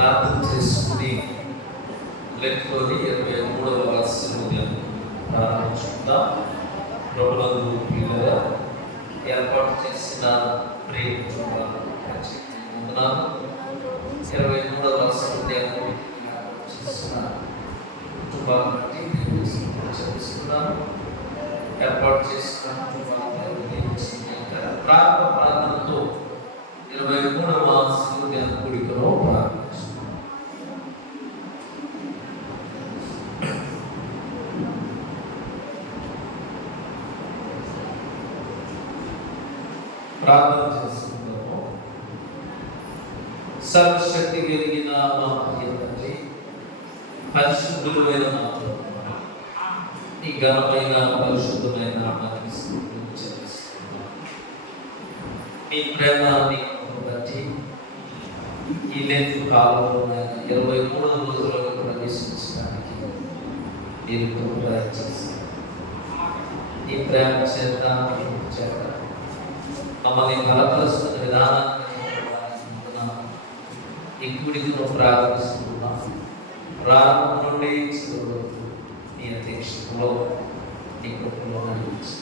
ప్రార్థన చేసుకుని లెక్కలోని 23వ వర్షంలో ప్రారంభించుకుందాం. ప్రభునందు ప్రియులారా, ఏర్పాటు చేసిన ప్రియ వందనాలు. 23వ వర్షంలో చేసిన కుటుంబాన్ని బట్టి చెల్లిస్తున్నాను. ఏర్పాటు చేసిన ప్రార్థనతో 23వ కూడికలో ప్రార్థన చేసుకుంటాము. సర్వశక్తి కలిగిన మా తండ్రి, పరిశుద్ధులైన నామములో ఈ ఘనమైన పరిశుద్ధమైన నామానికి స్తుతులు చెల్లిస్తున్నాము. మీ ప్రేమని బట్టి ఈ లెంత్ కాలంలో 23 రోజులకు ప్రవేశించడానికి మీరు ప్రయత్నం చేస్తారు. ఈ ప్రేమ చేత మమ్మల్ని బలపరుస్తున్న విధానాన్ని ఈ గుడిలో ప్రారంభిస్తున్నాం. ప్రారంభం నుండి చివరకు నీ అధ్యక్షతలో నీ కృపలో నడిపించు.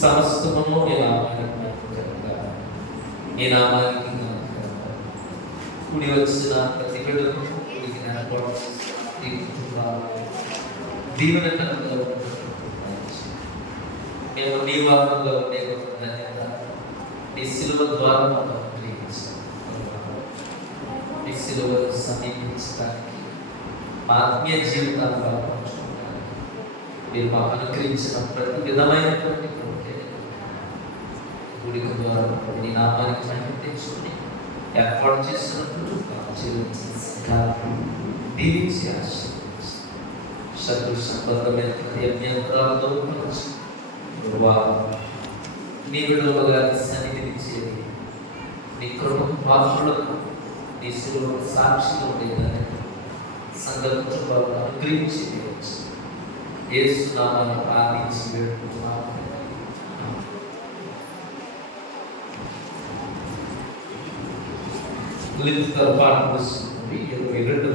సమస్తము నీ నామానికి కూడి వచ్చిన ప్రతి బిడ్డకు కూడికి ఏర్పాటు దీవెనకరంగా మేము నీ వారంలో ఉండే ధన్యత నీ సిలువ ద్వారా నీ సిలువ సమీపించడానికి మా ఆత్మీయ జీవితాన్ని బలపరచుకోవడానికి మీరు మాకు అనుగ్రహించిన ప్రతి విధమైనటువంటి గుడిక ద్వారా నీ నామానికి మహిమ తెచ్చుకొని ఏర్పాటు చేసినప్పుడు దీవించి ఆశీర్వదించి శత్రు సంబంధమైన ప్రతి అభ్యంతరాలతో నీ విడుదల సన్నిధిని చేరి నీ కృపకు పాత్రలకు నీ శిలువకు సాక్షిగా ఉండేదని సంకల్పించుకోవాలని అనుగ్రహించి యేసు నామాన్ని ప్రార్థించి వేడుకుంటున్నాము. పాఠం 22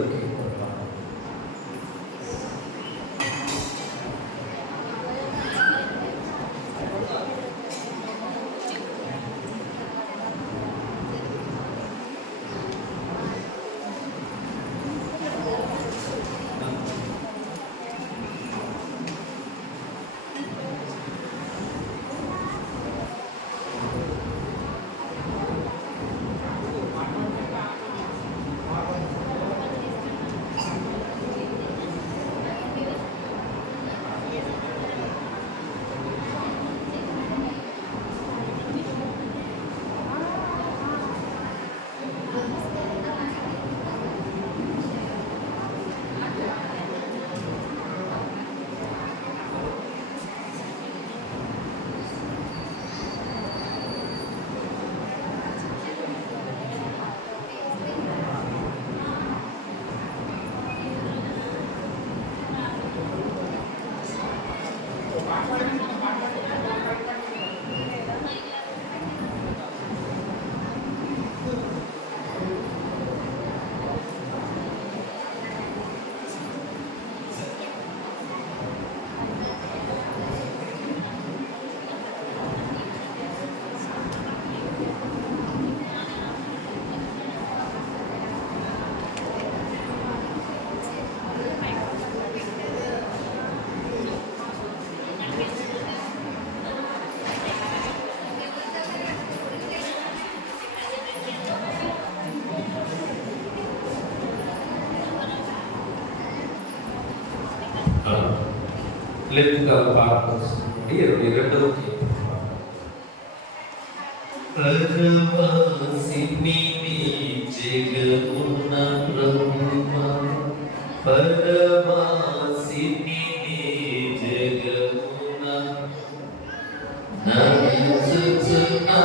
లెక్క పాఠం 22వ పరవాసిని జగమున ప్రభువా పరవాసిని జగమున నడుచుచున్నా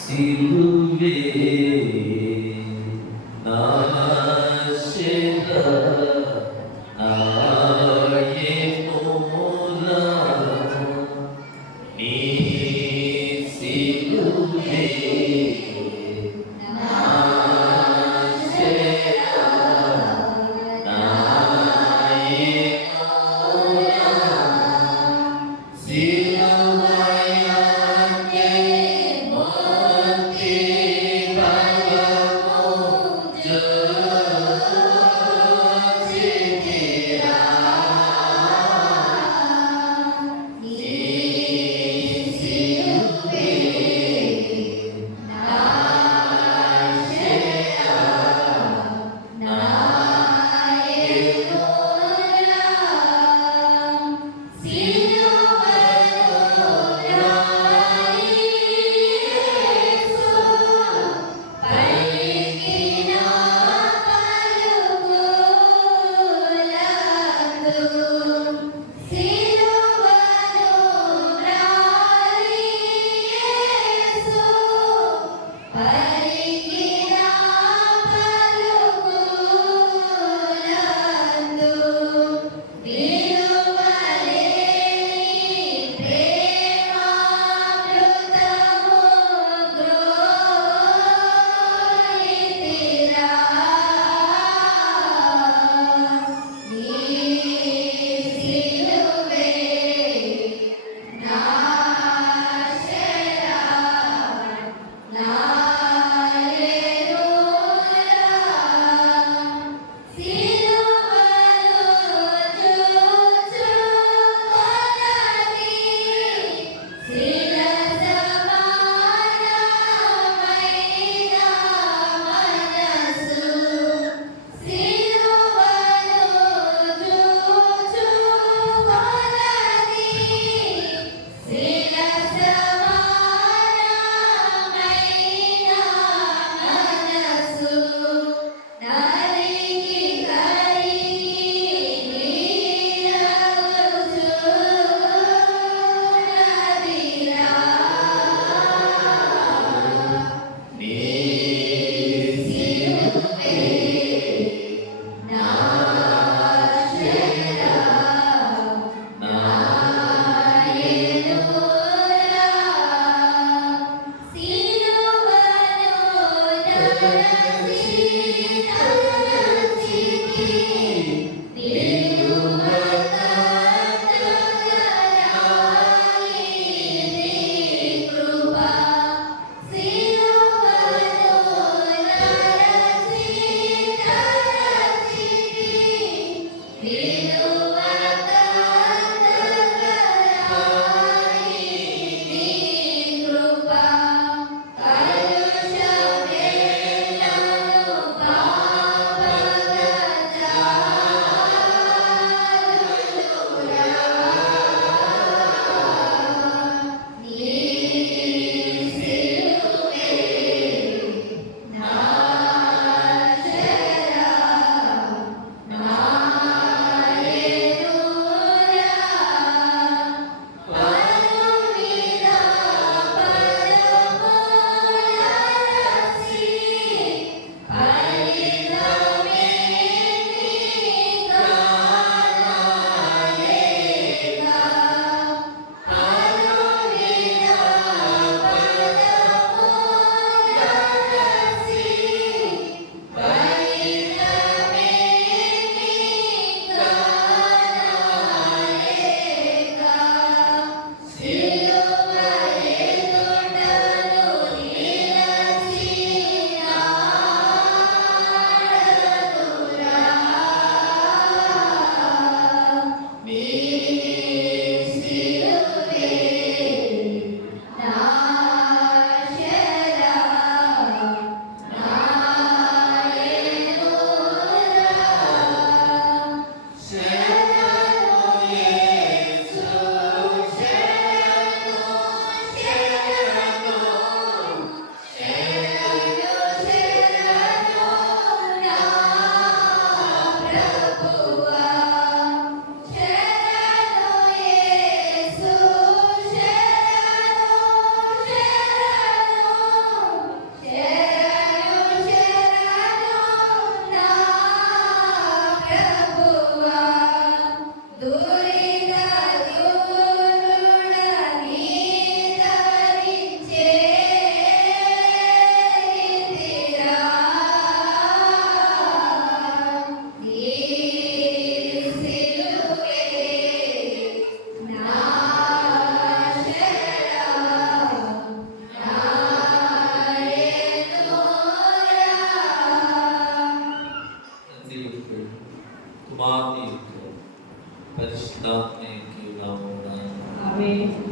సిలువే నాశన నాయే మూలా నీ సిలువే Just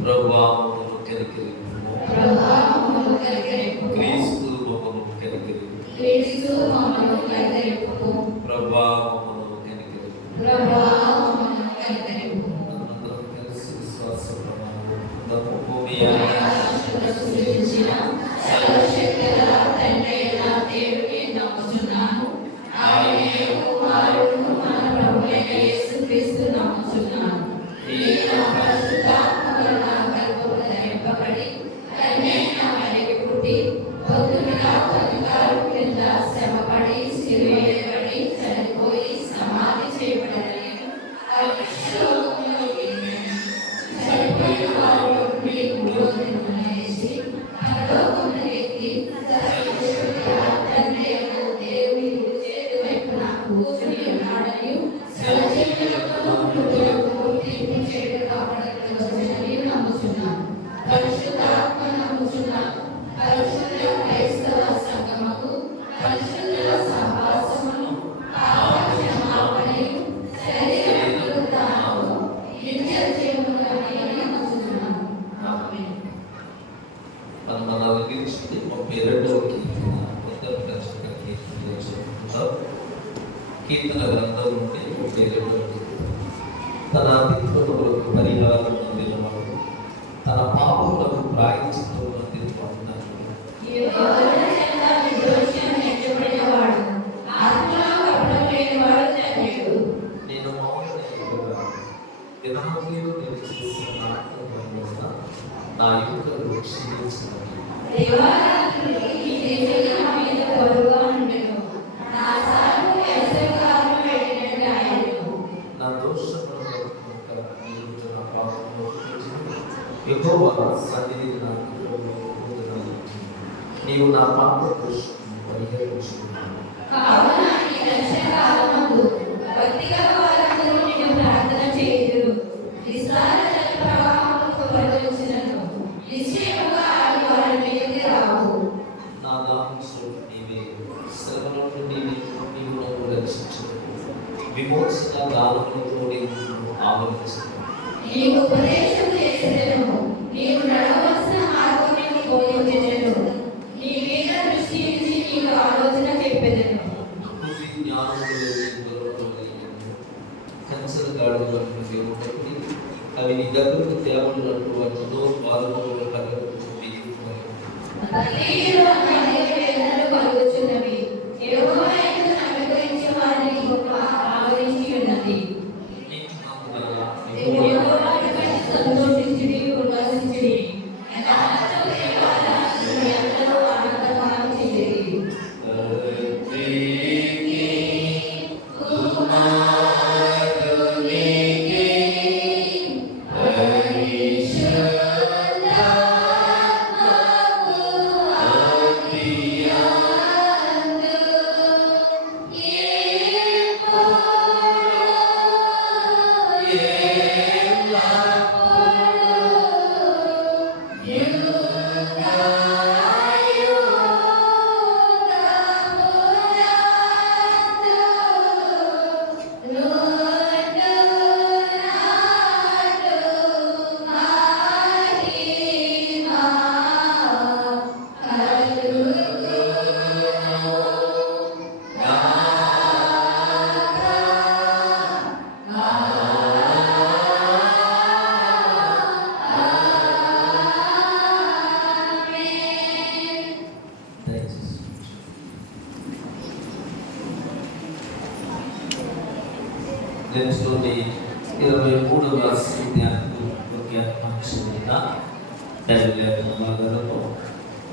ప్రభువా మమ్మల్ని కనికరించుము. క్రీస్తు మమ్మల్ని కనికరించుము. ప్రభువా మమ్మల్ని కనికరించుము. మనమందరం కలిసి విశ్వాస ప్రమాణం భూమి కీర్తన గ్రంథం నుండి 32వ తన అతిథులకు పరిహారం పొందినవాడు, తన పాపములకు ప్రాయశ్చిత్తం పొందినవాడు. నేను మౌనముగా దినములు నేను చేసిన నా యువకులు క్షీణించినవి. నా దోషములను నా పాపములను యెహోవా సన్నిధిని నాకు పొందుతున్నాను. నీవు నా పాప దోషమును పరిహరించుకున్నావు. నా దాసుడు నీవే, శ్రమల నుండి నీవు నన్ను రక్షించుము. విమోచన దానములతో నీవు ఆవరించుము. అవి నీ దగ్గరకు తేవనున్నట్టు వాటితో బాధపడే లెన్స్లోని 23వ అంశంగా భాగాలలో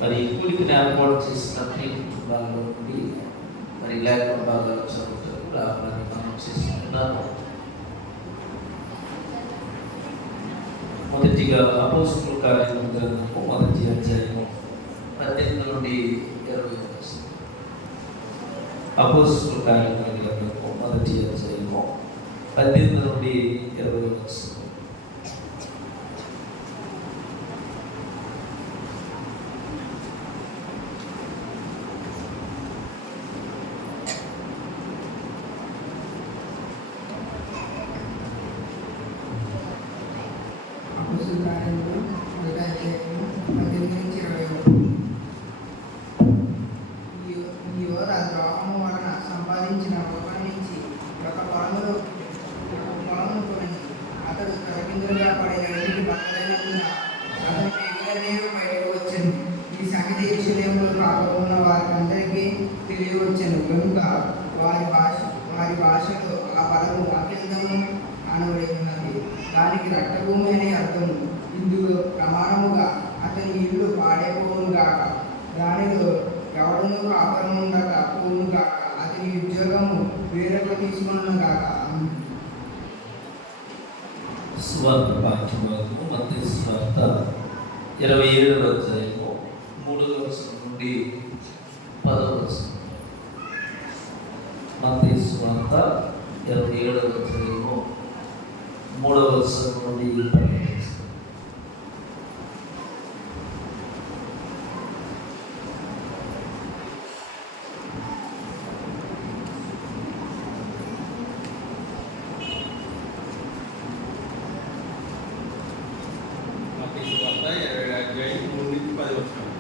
మరి కూలికి ఏర్పాటు చేసిన భాగంలో నుండి మరి లేఖన భాగాలు చదువుతూ కూడా మరి మనం చేస్తున్నాము. మొదటిగా అపోస్తలుల కార్యముల గ్రంథము 1వ అధ్యాయము 18 నుండి 20 వరకు. అపోస్తలుల కార్యముల గ్రంథము 1వ అధ్యాయము 18 నుండి 20 వరకు. అపోస్తలుల దూరంగా పడిన ఇంటికి బట్టలైనందున అతను ఎగరనేవి బయటకు వచ్చాను. ఈ సంగతి యెరూషలేములో కాపురమున్న వారందరికీ తెలియవచ్చెను కనుక వారి భాషలో ఆ పదము అత్యంతము అనబడి ఉన్నది. దానికి రక్తభూమి అనే అర్థము. ఇందులో ప్రమాణముగా అతని ఇల్లు పాడైపోవును గాక, దానిలో ఎవడను కాపురముండక పోవును గాక, అతని ఉద్యోగము వేరొకరు తీసుకున్న గాక. స్వార్థ వాక్యము మత్తయి స్వార్థ 27వ అధ్యాయము 3వ వచనం నుండి 10వ వచనం. మత్తయి స్వార్థ 27వ అధ్యాయము 3వ వచనం నుండి 10వ వచనం.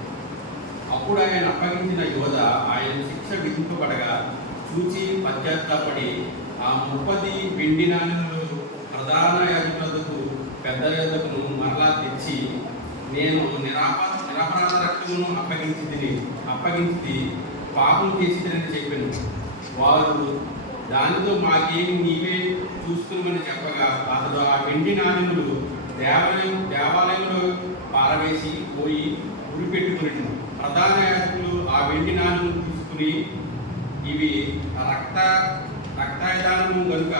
అప్పుడు ఆయన అప్పగించిన యోధ ఆయన శిక్ష విధింపబడగా చూచి పశ్చాత్తాపడి ఆ 30 వెండి నాణెములు ప్రధాన యాజకులకు పెద్దల యొద్దకును మరలా తెచ్చి, నేను నిరపరాధ రక్తమును అప్పగించి పాపం చేసిదని చెప్పాను. వారు దానితో మాకేమి నీవే చూసుకోమని చెప్పగా అతడు ఆ వెండి నాణెములు దేవాలయంలో పారవేసి పోయి ఉరిపెట్టుకుని, ప్రధాన యాజకులు ఆ వెండి నాణెములు తీసుకుని, ఇవి రక్తాయదానము కనుక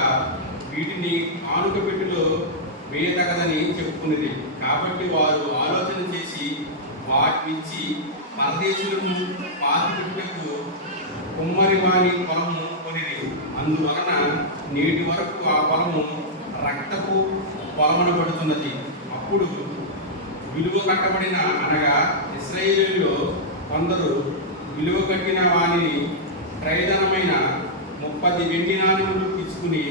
వీటిని కానుక పెట్టిలో వేయదగదని చెప్పుకునేది. కాబట్టి వారు ఆలోచన చేసి వాటినిచ్చి పరదేశులకు పాతిపెట్టుటకు కుమ్మరి వారి పొలము కొనిది. అందువలన నేటి వరకు ఆ పొలము రక్తపు పొలమనబడుతున్నది. అప్పుడు విలువ కట్టబడిన అనగా ఇశ్రాయేలులో కొందరు విలువ కట్టిన వానిని క్రయధనమైన 30 వెండి నాణెములు తీసుకుని,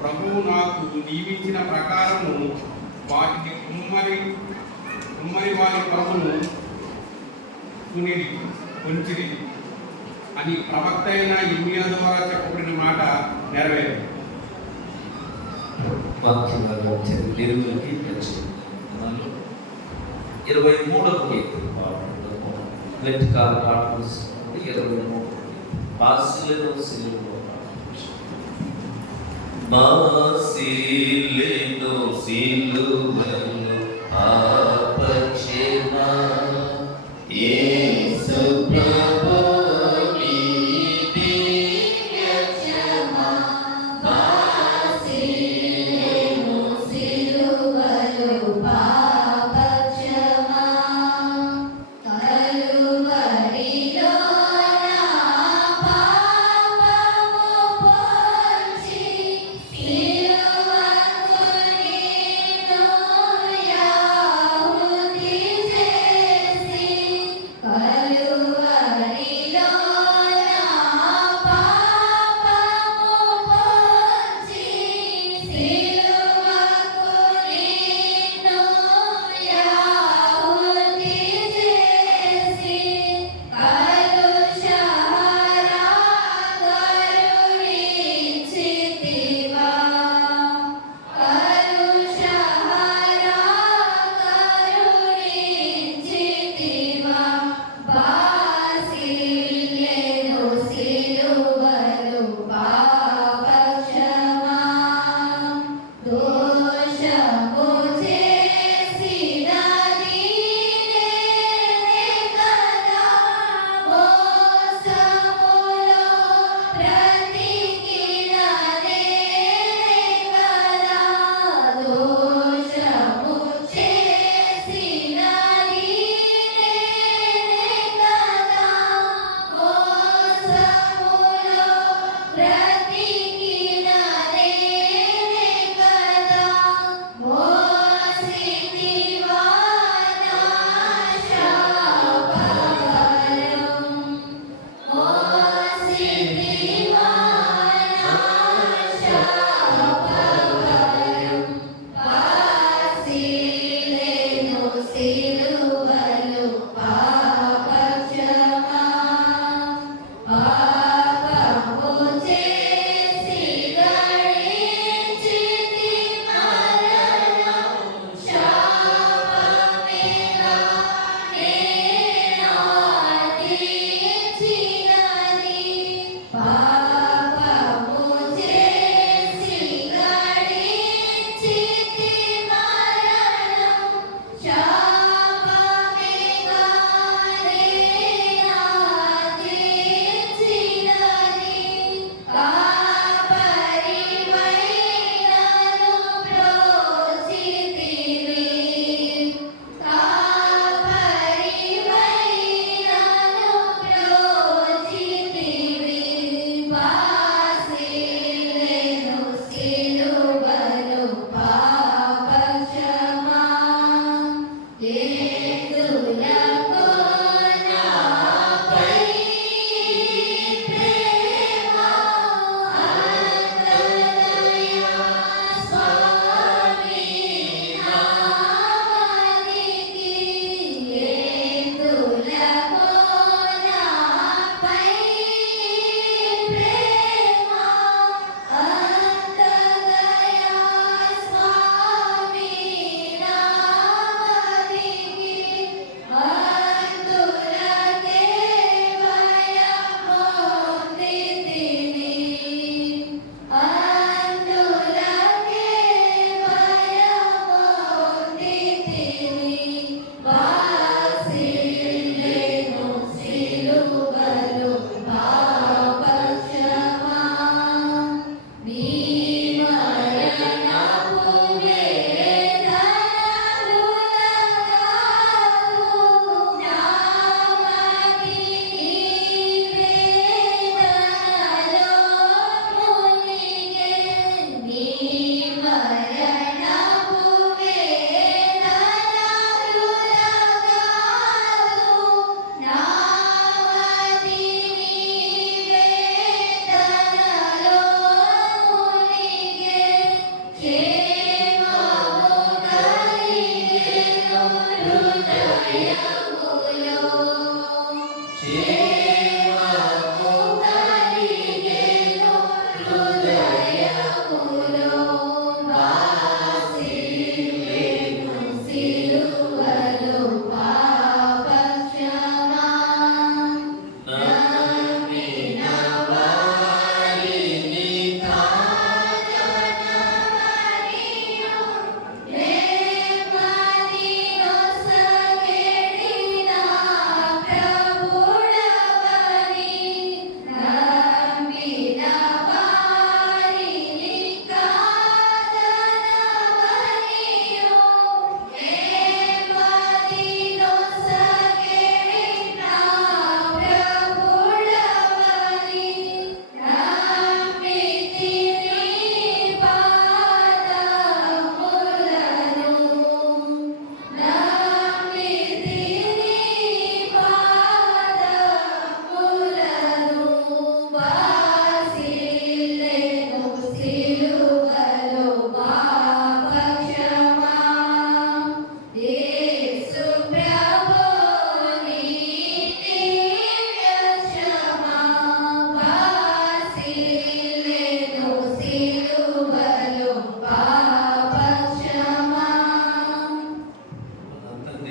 ప్రభువు నాకు నియమించిన ప్రకారము వాటిని కుమ్మరి వారి పొలమును కొంచిరి అని ప్రవక్త అయిన ఇర్మియా ద్వారా చెప్పబడిన మాట నెరవేరింది. వాక్యంలో 23వ కీర్తన లెట్ కాల్ పాటల్స్ 23 బాసిలేను సిలువలో బాసిలేను సిలువలో ఆపక్షేమా యేసు ప్రభు Thank you.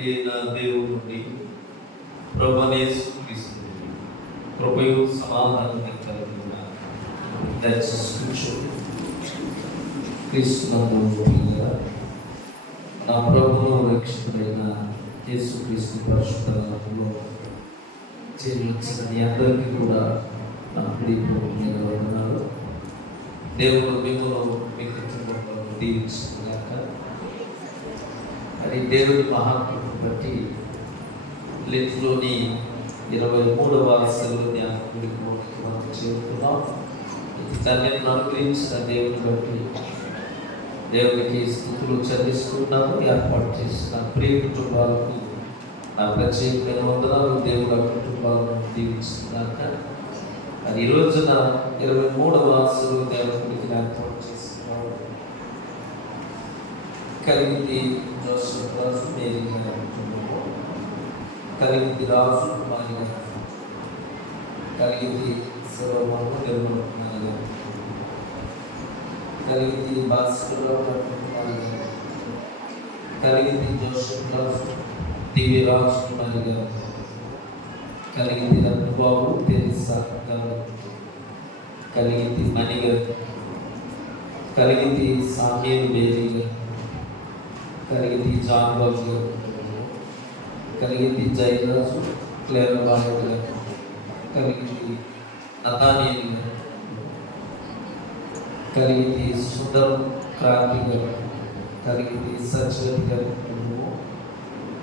తండ్రి అయిన దేవుడి నుండి ప్రభువైన యేసుక్రీస్తు కృపయు సమాధానం కలుగునా దయచేసి క్రీస్తునందు ప్రియులారా, నా ప్రభువును రక్షకుడైన యేసుక్రీస్తు పరిశుద్ధ నామములో చేరివచ్చిన మీ అందరికీ కూడా నా ప్రియమైన వందనాలు. దేవుడు మిమ్మల్ని మీ కుటుంబంలో దీవించుకున్నాక అది దేవుడి మహాత్మను బట్టి లెట్లోని 23వ సెలవు జ్ఞాపకుడికి మనం చేరుతున్నాం. ఇది ధన్యతను అనుగ్రహించిన దేవుని బట్టి దేవునికి స్తుతులు చెల్లిస్తున్నాము. ఏర్పాటు చేసిన ప్రియ కుటుంబాలకు నా ప్రత్యేకమైన వందనాలు. దేవుడు ఆ కుటుంబాలను దీవించుకున్నాక అది ఈ రోజున 23వ సెలవు జ్ఞాపకుడికి ఏర్పాటు చేస్తున్నాము. కలిగింది జోసెఫ్ రాజు, మేరీ గారి కుటుంబము, కలిగింది రాజు కుమారి గారు, కలిగింది సర్వమాను నిర్మల కుమారి గారు, కలిగింది భాస్కరరావు గారి కుమారి గారు, కలిగింది జోసెఫ్ రాజు, దివ్య రాజు కుమారి గారు, కలిగింది రత్నబాబు తెరిసా గారు, కలిగింది మణి గారు, కలిగింది సామ్యేలు బేరీ గారు, కలిగింది జాన్ బాబు గారు, కలిగింది జయరాజు క్లేర బాబు గారు, కలిగింది నతానియల్ గారు, కలిగింది సుందరం క్రాంతి గారు, కలిగింది సత్యవతి గారి కుటుంబము,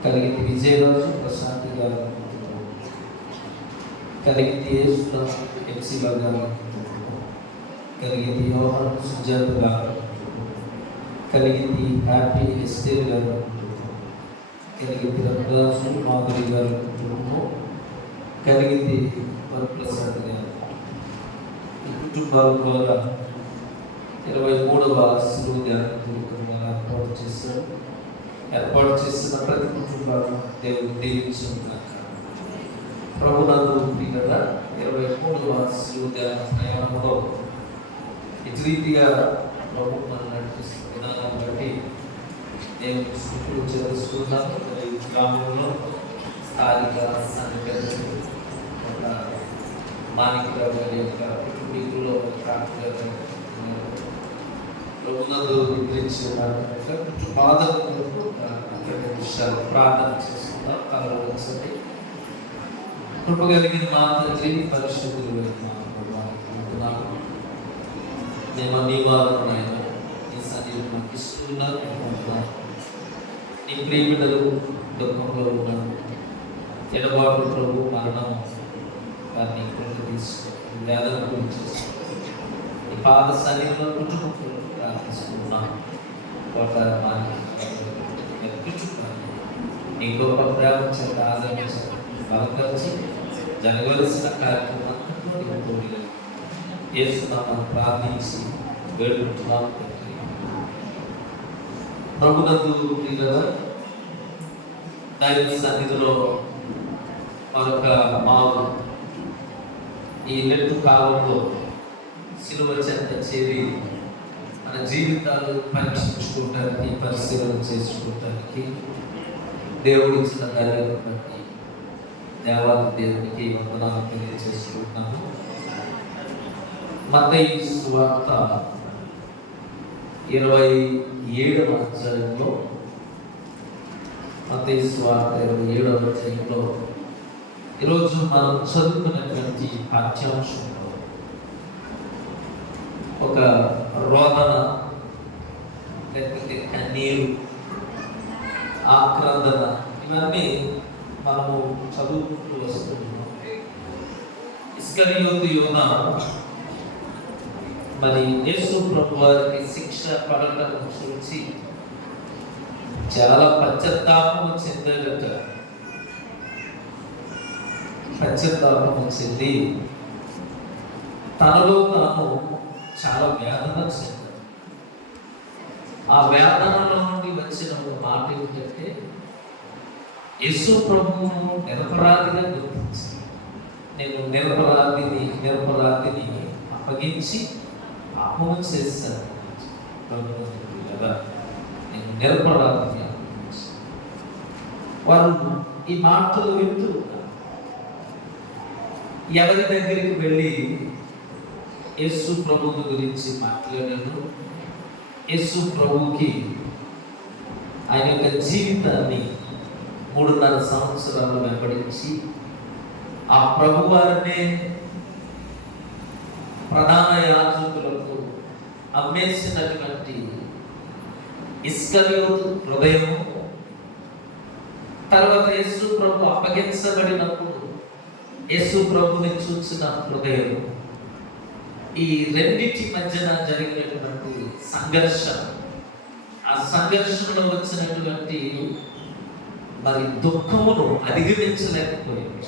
కలిగింది విజయరాజు ప్రశాంతి గారి కుటుంబము, కలిగింది యేసురాం ఎప్సిలా గారి కుటుంబము, కలిగింది యోహాన్ సుజాత గారు, కలిగింది హ్యాపీ ఎస్టేల్ గారు, కలిగింది రత్నరాజు మాధురి గారి కుటుంబము, కలిగింది వరప్రసాద్ గారు. ఈ కుటుంబాల ద్వారా 23వ సెలవు ధ్యానం ఏర్పాటు చేసిన ప్రతి కుటుంబాలను దేవుడు దీవించుగాక. ప్రభునందు ప్రియులారా, 23వ సెలవు ధ్యాన ప్రయాణంలో ఇటు రీతిగా ప్రభు మనల్ని నడిపిస్తున్న విధానాన్ని బట్టి దేవుని స్తుతులు చెల్లిస్తున్నాము. ఈ గ్రామంలో స్థానిక సంఘటనలు ఒక మాణిక్యరావు గారి యొక్క కుటుంబీకులు ప్రభునందు నిద్రించిన బాధలకు విషయాలు ప్రార్థన చేస్తున్నాం. కలవచ్చండి. కృప కలిగిన మా తండ్రి, పరిశుద్ధులు మేము అన్ని వారు ఆయన ఈ సన్నిధిని మాకు ఇస్తున్నారు. నీ ప్రియబిడ్డలు దుఃఖంలో ఉన్నాడు, ఎడబాటు ప్రభు మరణం వారిని తీసుకుని వేదన గురించి ఈ పాద సన్నిధిలో కుటుంబంలో ప్రార్థిస్తున్నాం. ఒక నీ గొప్ప ప్రేమ చేత ఆదరించి బలపరిచి జరగవలసిన కార్యక్రమాన్ని చేస్తున్నామని ప్రార్థించి వేడుకుంటున్నాం. ప్రభునందు ప్రియులారా, దైవ సన్నిధిలో మరొక మారు ఈ లెట్టు కాలంలో సిలువ చెంత చేరి మన జీవితాలు పరీక్షించుకోవటానికి, పరిశీలన చేసుకోవటానికి దేవుడు ఇచ్చిన ధైర్యాన్ని బట్టి దేవాది దేవునికి వందనాలు తెలియజేసుకుంటున్నాము. మత్తయి సువార్త 27వ అధ్యాయంలో, మత్తయి సువార్త 27వ అధ్యాయంలో ఈరోజు మనం చదువుకున్నటువంటి పాఠ్యాంశంలో ఒక రోదన, లేకపోతే కన్నీరు, ఆక్రందన, ఇవన్నీ మనము చదువుకుంటూ వస్తున్నాం. ఇస్కరియోతు యోనా మరి యేసు ప్రభు వారికి శిక్ష పడటం చూసి చాలా పశ్చాత్తాపం చెందాడట. పశ్చాత్తాపం చెంది తనలో తాను చాలా వేదన చెందాడు. ఆ వేదనలో నుండి వచ్చిన ఒక మాట ఏమిటంటే, యేసు ప్రభువును నిరపరాధిగా గుర్తించి, నేను నిరపరాధిని అప్పగించి పాపము చేశాను కదా, నేను నిరపరాధిని అప్పగించి. వారు ఈ మాటలు వింటూ ఉన్నారు. ఎవరి దగ్గరికి వెళ్ళి యేసు ప్రభువు గురించి మాట్లాడారు, యేసు ప్రభువుకి ఆయన యొక్క జీవితాన్ని 3.5 సంవత్సరాలు వెంబడించి ఆ ప్రభువారినే ప్రధాన యాజకులకు అమ్మేసినటువంటి ఇస్కరియోతు హృదయము, తర్వాత యేసు ప్రభు అప్పగించబడినప్పుడు యేసు ప్రభుని చూసిన హృదయం, ఈ రెండింటి మధ్యన జరిగినటువంటి సంఘర్షణ, ఆ సంఘర్షణలో వచ్చినటువంటి మరి దుఃఖమును అధిగమించలేకపోయింది.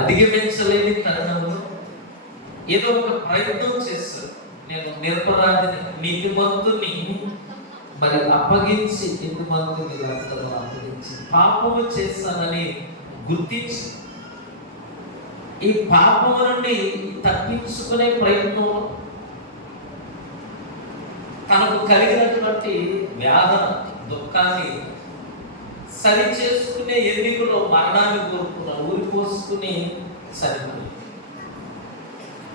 అధిగమించలేని తరుణంలో ఏదో ఒక ప్రయత్నం చేశారు. నేను నిరపరాధిని, నీతిమంతుని మరి అప్పగించి, నీతిమంతుని రక్తము అప్పగించి పాపము చేశానని గుర్తించి ఈ పాపము నుండి తప్పించుకునే ప్రయత్నం, తనకు కలిగినటువంటి వేదన దుఃఖాన్ని సరి చేసుకునే ఎన్నికలో మరణాన్ని కోరుకున్నాను, ఊరిపోసుకుని సరిపోయి.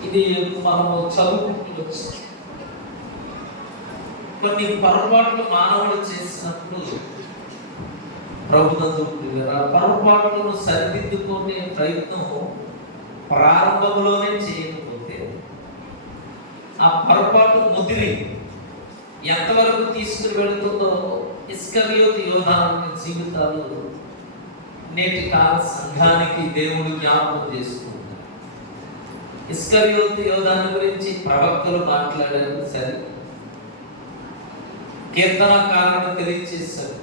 ఇది మనము చదువుకుంటూ కొన్ని పొరపాట్లు మానవుడు చేసినప్పుడు ప్రభునందు పొరపాట్లను సరిదిద్దుకునే ప్రయత్నం ప్రారంభంలోనే చేయకపోతే ఆ పొరపాటు ముదిరి ఎంతవరకు తీసుకుని వెళుతుందో ఇస్కరియోతు యోహాను జీవితాలు నేటి కాల సంఘానికి దేవుడు జ్ఞాపకం చేసుకుంటారు. ఇస్కరియోతు యోహాను గురించి ప్రవక్తలు మాట్లాడారు, సరే, కీర్తనకారుడు తెలియచేశారు.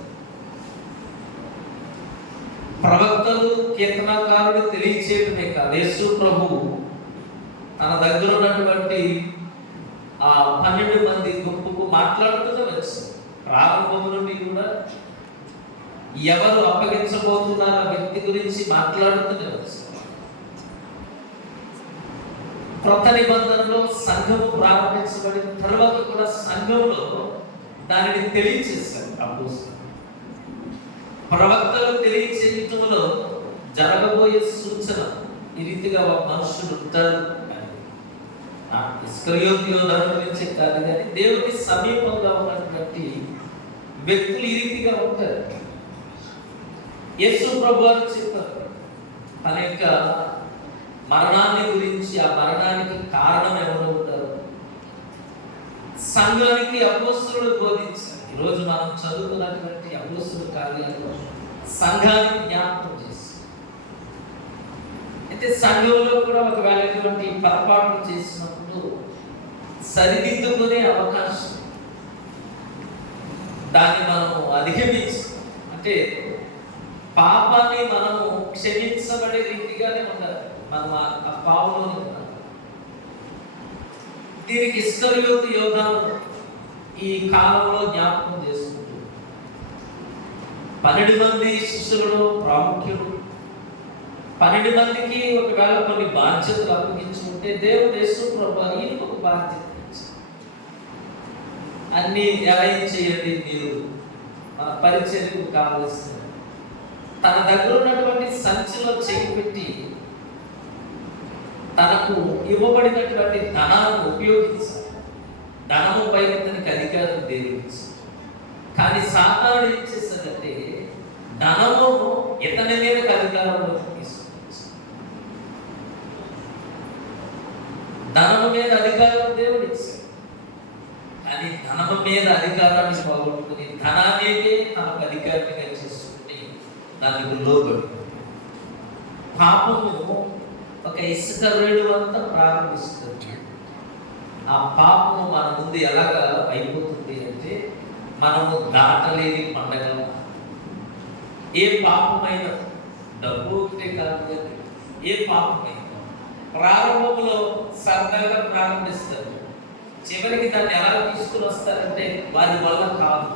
ప్రవక్తలు కీర్తనకారుడు తెలియచేయడమే కాదు, యేసు ప్రభువు తన దగ్గర ఉన్నటువంటి ఆ 12 మంది గుంపుకు మాట్లాడుతూనే వచ్చారు. ప్రారంభం నుండి కూడా ఎవరు అప్పగించబోతున్నారు ఆ వ్యక్తి గురించి మాట్లాడుతూనే వచ్చారు. క్రొత్త నిబంధనలో సంఘము ప్రారంభించబడిన తర్వాత కూడా సంఘంలో దానిని తెలియచేశారు అపోస్తలులు. ప్రవక్తలు తెలియచేయటంలో జరగబోయే సూచన ఈ రీతిగా ఒక మనుషుడు ఉంటాడు. ఇస్కరియోతు యోహాను గురించి కాదు కానీ దేవుని సమీపంగా ఉన్నటువంటి వ్యక్తులు ఈ రీతిగా ఉంటారు. యేసు ప్రభు అని చెప్పారు తన యొక్క మరణాన్ని గురించి, ఆ మరణానికి కారణం ఎవరు ఉంటారు, సంఘానికి అపోస్తలులు బోధించారు. ఈరోజు మనం చదువుకున్నటువంటి అపోస్తలుల కార్యాలు సంఘానికి జ్ఞాపకం చేస్తారు. అయితే సంఘంలో కూడా ఒకవేళ ఇటువంటి పొరపాట్లు చేసినప్పుడు సరిదిద్దుకునే అవకాశం, దాన్ని మనము అధిగమించి, అంటే పాపాన్ని మనము క్షమించబడే రీతిగానే ఉండాలి. మనం ఆ పాపంలో ఉన్నాం. దీనికి ఇస్కరియోతు యోహాను ఈ కాలంలో జ్ఞాపకం చేసుకుంటూ 12 మంది శిష్యులలో ప్రాముఖ్యుడు, 12 మందికి ఒకవేళ కొన్ని బాధ్యతలు అప్పగించుకుంటే దేవుడు యేసు ప్రభువు ఈయనకు ఒక బాధ్యత ఇచ్చారు. అన్ని అరేంజ్ చేయండి, మీరు మన పరిచర్యకు కావలసిన తన దగ్గర ఉన్నటువంటి సంచిలో చెయ్యి పెట్టి తనకు ఇవ్వబడినటువంటి ధనాన్ని ఉపయోగించాలి. ధనము పైన తనకి అధికారం దేవుడు. కానీ సాతానుడు ఏం చేశాడంటే ధనము ఇతని మీద అధికారంలో తీసుకొచ్చు. ధనము మీద అధికారం దేవుడు ఇచ్చాడు, కానీ ధనము మీద అధికారాన్ని పోగొట్టుకుని ధనాన్ని తనకు అధికారంగా చేసుకుని దానికి లోబడి పాపము ఒక ఇసుక రేణువు అంతా ప్రారంభిస్తుంది. ఆ పాపము మన ముందు ఎలాగా అయిపోతుంది అంటే మనము దాటలేని పండగ. ఏ పాపమైనా డబ్బు ఒకటే కాదు కానీ ఏ పాపమైనా ప్రారంభంలో సరదాగా ప్రారంభిస్తారు, చివరికి దాన్ని ఎలా తీసుకుని వస్తారంటే వారి వల్ల కాదు.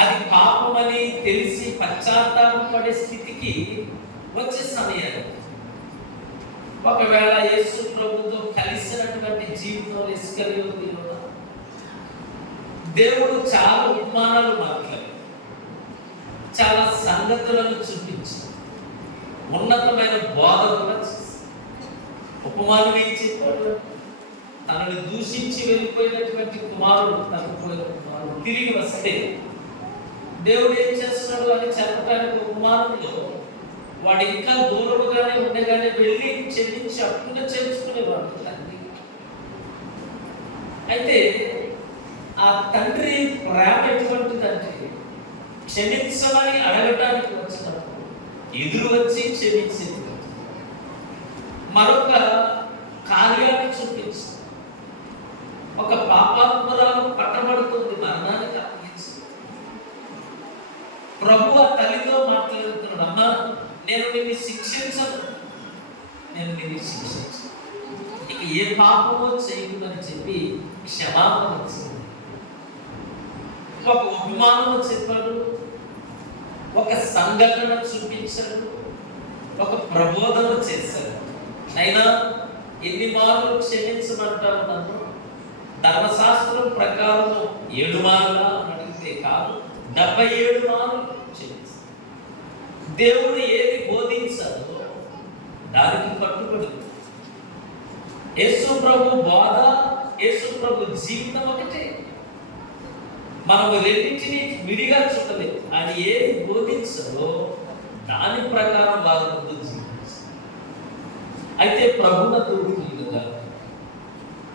అది పాపమని తెలిసి పశ్చాత్తాపడే స్థితికి వచ్చే సమయాలు. ఒకవేళ యేసు ప్రభుతో కలిసినటువంటి జీవితంలో ఇస్కరియోతు దేవుడు చాలా ఉపమానాలు మాట్లాడారు. సంగతులను చూపించి ఉన్నతమైన బోధ కూడా చేశారు. ఉపమానం ఏం చెప్పాడు? తనని దూషించి వెళ్ళిపోయినటువంటి కుమారుడు, తనపోయిన కుమారుడు తిరిగి వస్తే దేవుడు ఏం చేస్తున్నాడు అని చెప్పడానికి ఉపమానంలో వాడు ఇంకా దూరముగానే ఉండగానే వెళ్ళి చెల్లించి అప్పుగా చేర్చుకునేవాడు తండ్రి. అయితే ఆ తండ్రి ప్రేమ ఎటువంటిదంటే క్షమించమని అడగటానికి వచ్చినప్పుడు ఎదురు వచ్చి క్షమించేది. మరొక కార్యాన్ని చూపించి ఒక పాపాత్మురాలు పట్టబడుతుంది, మరణానికి అప్పగించింది. ప్రభు ఆ తల్లితో మాట్లాడుతున్నాడు, అమ్మా నేను నిన్ను శిక్షించను, నేను నిన్ను శిక్షించను, ఇక ఏ పాపమో చేయకుదని చెప్పి క్షమాపణ వచ్చింది. ఒక ఉపమానం చెప్పాడు, ఒక సంఘటన చూపించాడు, ఒక ప్రబోధన చేశాడు. అయినా ఎన్ని మార్లు క్షమించమంటావు నన్ను? ధర్మశాస్త్రం ప్రకారం 7 మార్లు అడిగితే కాదు, 77 మార్లు క్షమించు. దేవుడు ఏది బోధించాడో దానికి కట్టుబడి యేసు ప్రభు బోధ, యేసు ప్రభు జీవితం ఒకటే. మనము రెండింటినీ విడిగా చూడలేదు. ఆయన ఏది బోధించాడో దాని ప్రకారం వారు ముందు జీవించారు. అయితే ప్రభువునకు కదా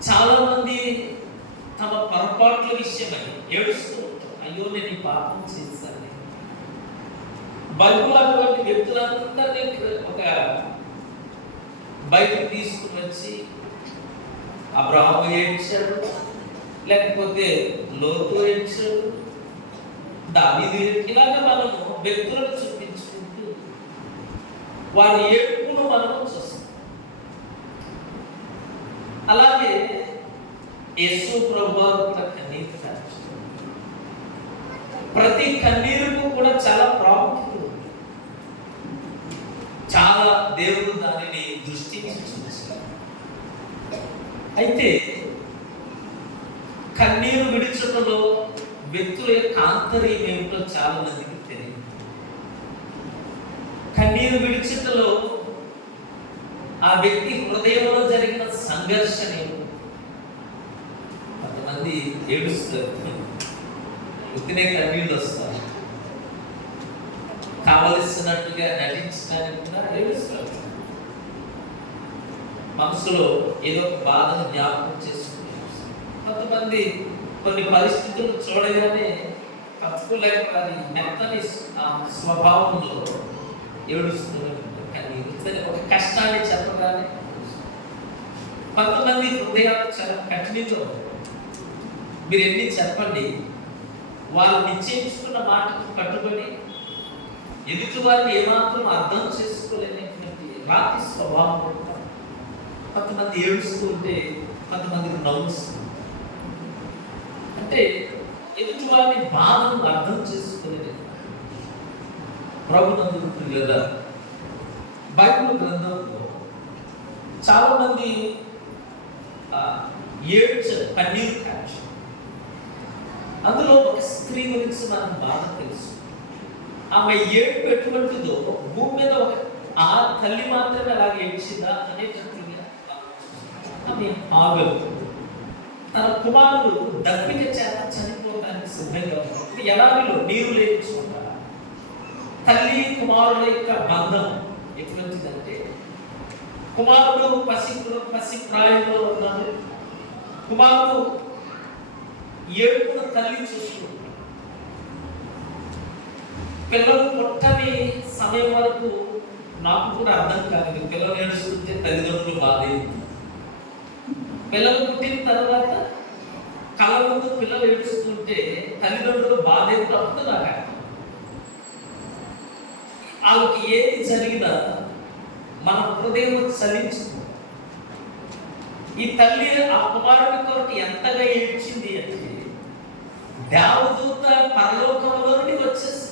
చాలా మంది తమ పొరపాట్ల విషయమై ఏడుస్తూ ఉంటారు, అయ్యో నేను ఈ పాపం చేశాను. బైబిల్ అటువంటి వ్యక్తులందరినీ ఒక బయటకు తీసుకుని వచ్చి అబ్రహాము ఏడ్చాడు, లేకపోతే లోతు ఏడ్చాడు, దావీదు ఇలాగా మనము వ్యక్తులను చూపించుకుంటూ వారి ఏడుపును మనము చూస్తాం. అలాగే యేసు ప్రభువారు కూడా కన్నీరు కార్చారు. ప్రతి కన్నీరుకు కూడా చాలా ప్రాముఖ్యత ఉంది. చాలా దేవుడు దానిని దృష్టికి చూపిస్తారు. అయితే కన్నీరు విడిచటలో వ్యక్తుల యొక్క ఆంతర్యం ఏమిటో చాలా మందికి తెలియదు. కన్నీరు విడిచటలో ఆ వ్యక్తి హృదయంలో జరిగిన సంఘర్షణ ఏమిటో. కొంతమంది ఏడుస్తారు, ఉత్తినే కన్నీళ్ళు వస్తారు, కావలసినట్టుగా నటించడానికి కూడా ఏడుస్తారు. మనసులో ఏదో ఒక బాధను జ్ఞాపకం చేసుకుంటారు. కొంతమంది కొన్ని పరిస్థితులు చూడగానే తప్పులేక వారి మెత్తని స్వభావంలో ఏడుస్తున్నారు. కానీ ఒక కష్టాన్ని చెప్పగానే కొంతమంది హృదయాలు చాలా కఠినంగా ఉంటాయి. మీరు ఎన్ని చెప్పండి, వాళ్ళు నిశ్చయించుకున్న మాటకు కట్టుబడి ఎదుటి వారిని ఏమాత్రం అర్థం చేసుకోలేనటువంటి రాతి స్వభావం. కొంతమంది ఏడుస్తూ ఉంటే కొంతమందికి నవ్వుస్తుంది. అంటే ఎదుటి వారిని బాధను అర్థం చేసుకోలేదు. ప్రభునందు లేదా బైబిల్ గ్రంథంలో చాలా మంది కన్నీరు కాచి. అందులో ఒక స్త్రీ గురించి మనకు బాగా తెలుసు. ఆమె ఏడుపు ఎటువంటిదో భూమి మీద ఆ తల్లి మాత్రమే అలాగే ఏడ్చిందా అనేటట్టుగా ఆమె ఆగదు. తన కుమారుడు దప్పిక చేత చనిపోవడానికి సిద్ధంగా ఉంటుంది. ఎడారిలో నీరు లేచుకుంటా. తల్లి కుమారుల యొక్క బంధం ఎటువంటిదంటే, కుమారుడు పసి ప్రాయంలో ఉన్నాడు. కుమారుడు ఏడుపున తల్లి చూసుకుంటాడు. పిల్లలు పుట్టని సమయం వరకు నాకు కూడా అర్థం కాలేదు. పిల్లలు ఏడుస్తుంటే తల్లిదండ్రులు బాధేది. పిల్లలు పుట్టిన తర్వాత కళ్ళ ముందు పిల్లలు ఏడుస్తుంటే తల్లిదండ్రులు బాధేది. అప్పుడు నాకు వాళ్ళకి ఏది జరిగినా మన హృదయం చలించుకుంది. ఈ తల్లి ఆ కుమారుడి కొరకు ఎంతగా ఏడ్చింది అంటే దేవదూత పరలోకంలో నుండి వచ్చేసి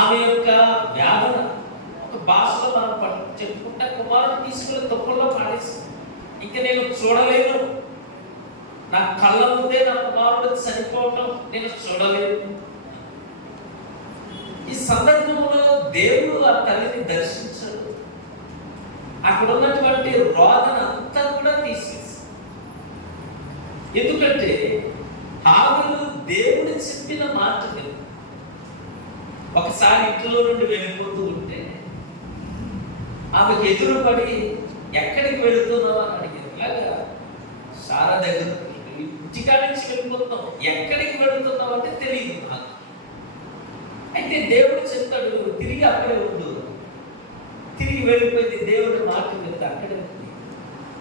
ఆమె యొక్క వేదన ఒక భాషలో మనం చెప్పుకుంటే కుమారుడు తీసుకుని తొక్కుల్లో పాడేసి, ఇంకా నేను చూడలేను, నా కళ్ళ ముందే నా కుమారుడు చనిపోవటం నేను చూడలేను. ఈ సందర్భంలో దేవుడు ఆ తల్లిని దర్శించాడు. అక్కడ ఉన్నటువంటి రోదన అంతా కూడా తీసేసి, ఎందుకంటే హాగరు దేవుడు చెప్పిన మాట విను. ఒకసారి ఇంట్లో నుండి వెళ్ళిపోతూ ఉంటే ఆమెకు ఎదురుపడి ఎక్కడికి వెళుతున్నావు అని అడిగింది. ఇలాగా సారా దగ్గర ఇంటికాడ నుంచి వెళ్ళిపోతున్నాం, ఎక్కడికి వెళుతున్నావు అంటే తెలియదు నాకు. అయితే దేవుడు చెప్తాడు తిరిగి అక్కడే ఉండు. తిరిగి వెళ్ళిపోయింది, దేవుడు మాట వెళ్తే అక్కడే ఉంది.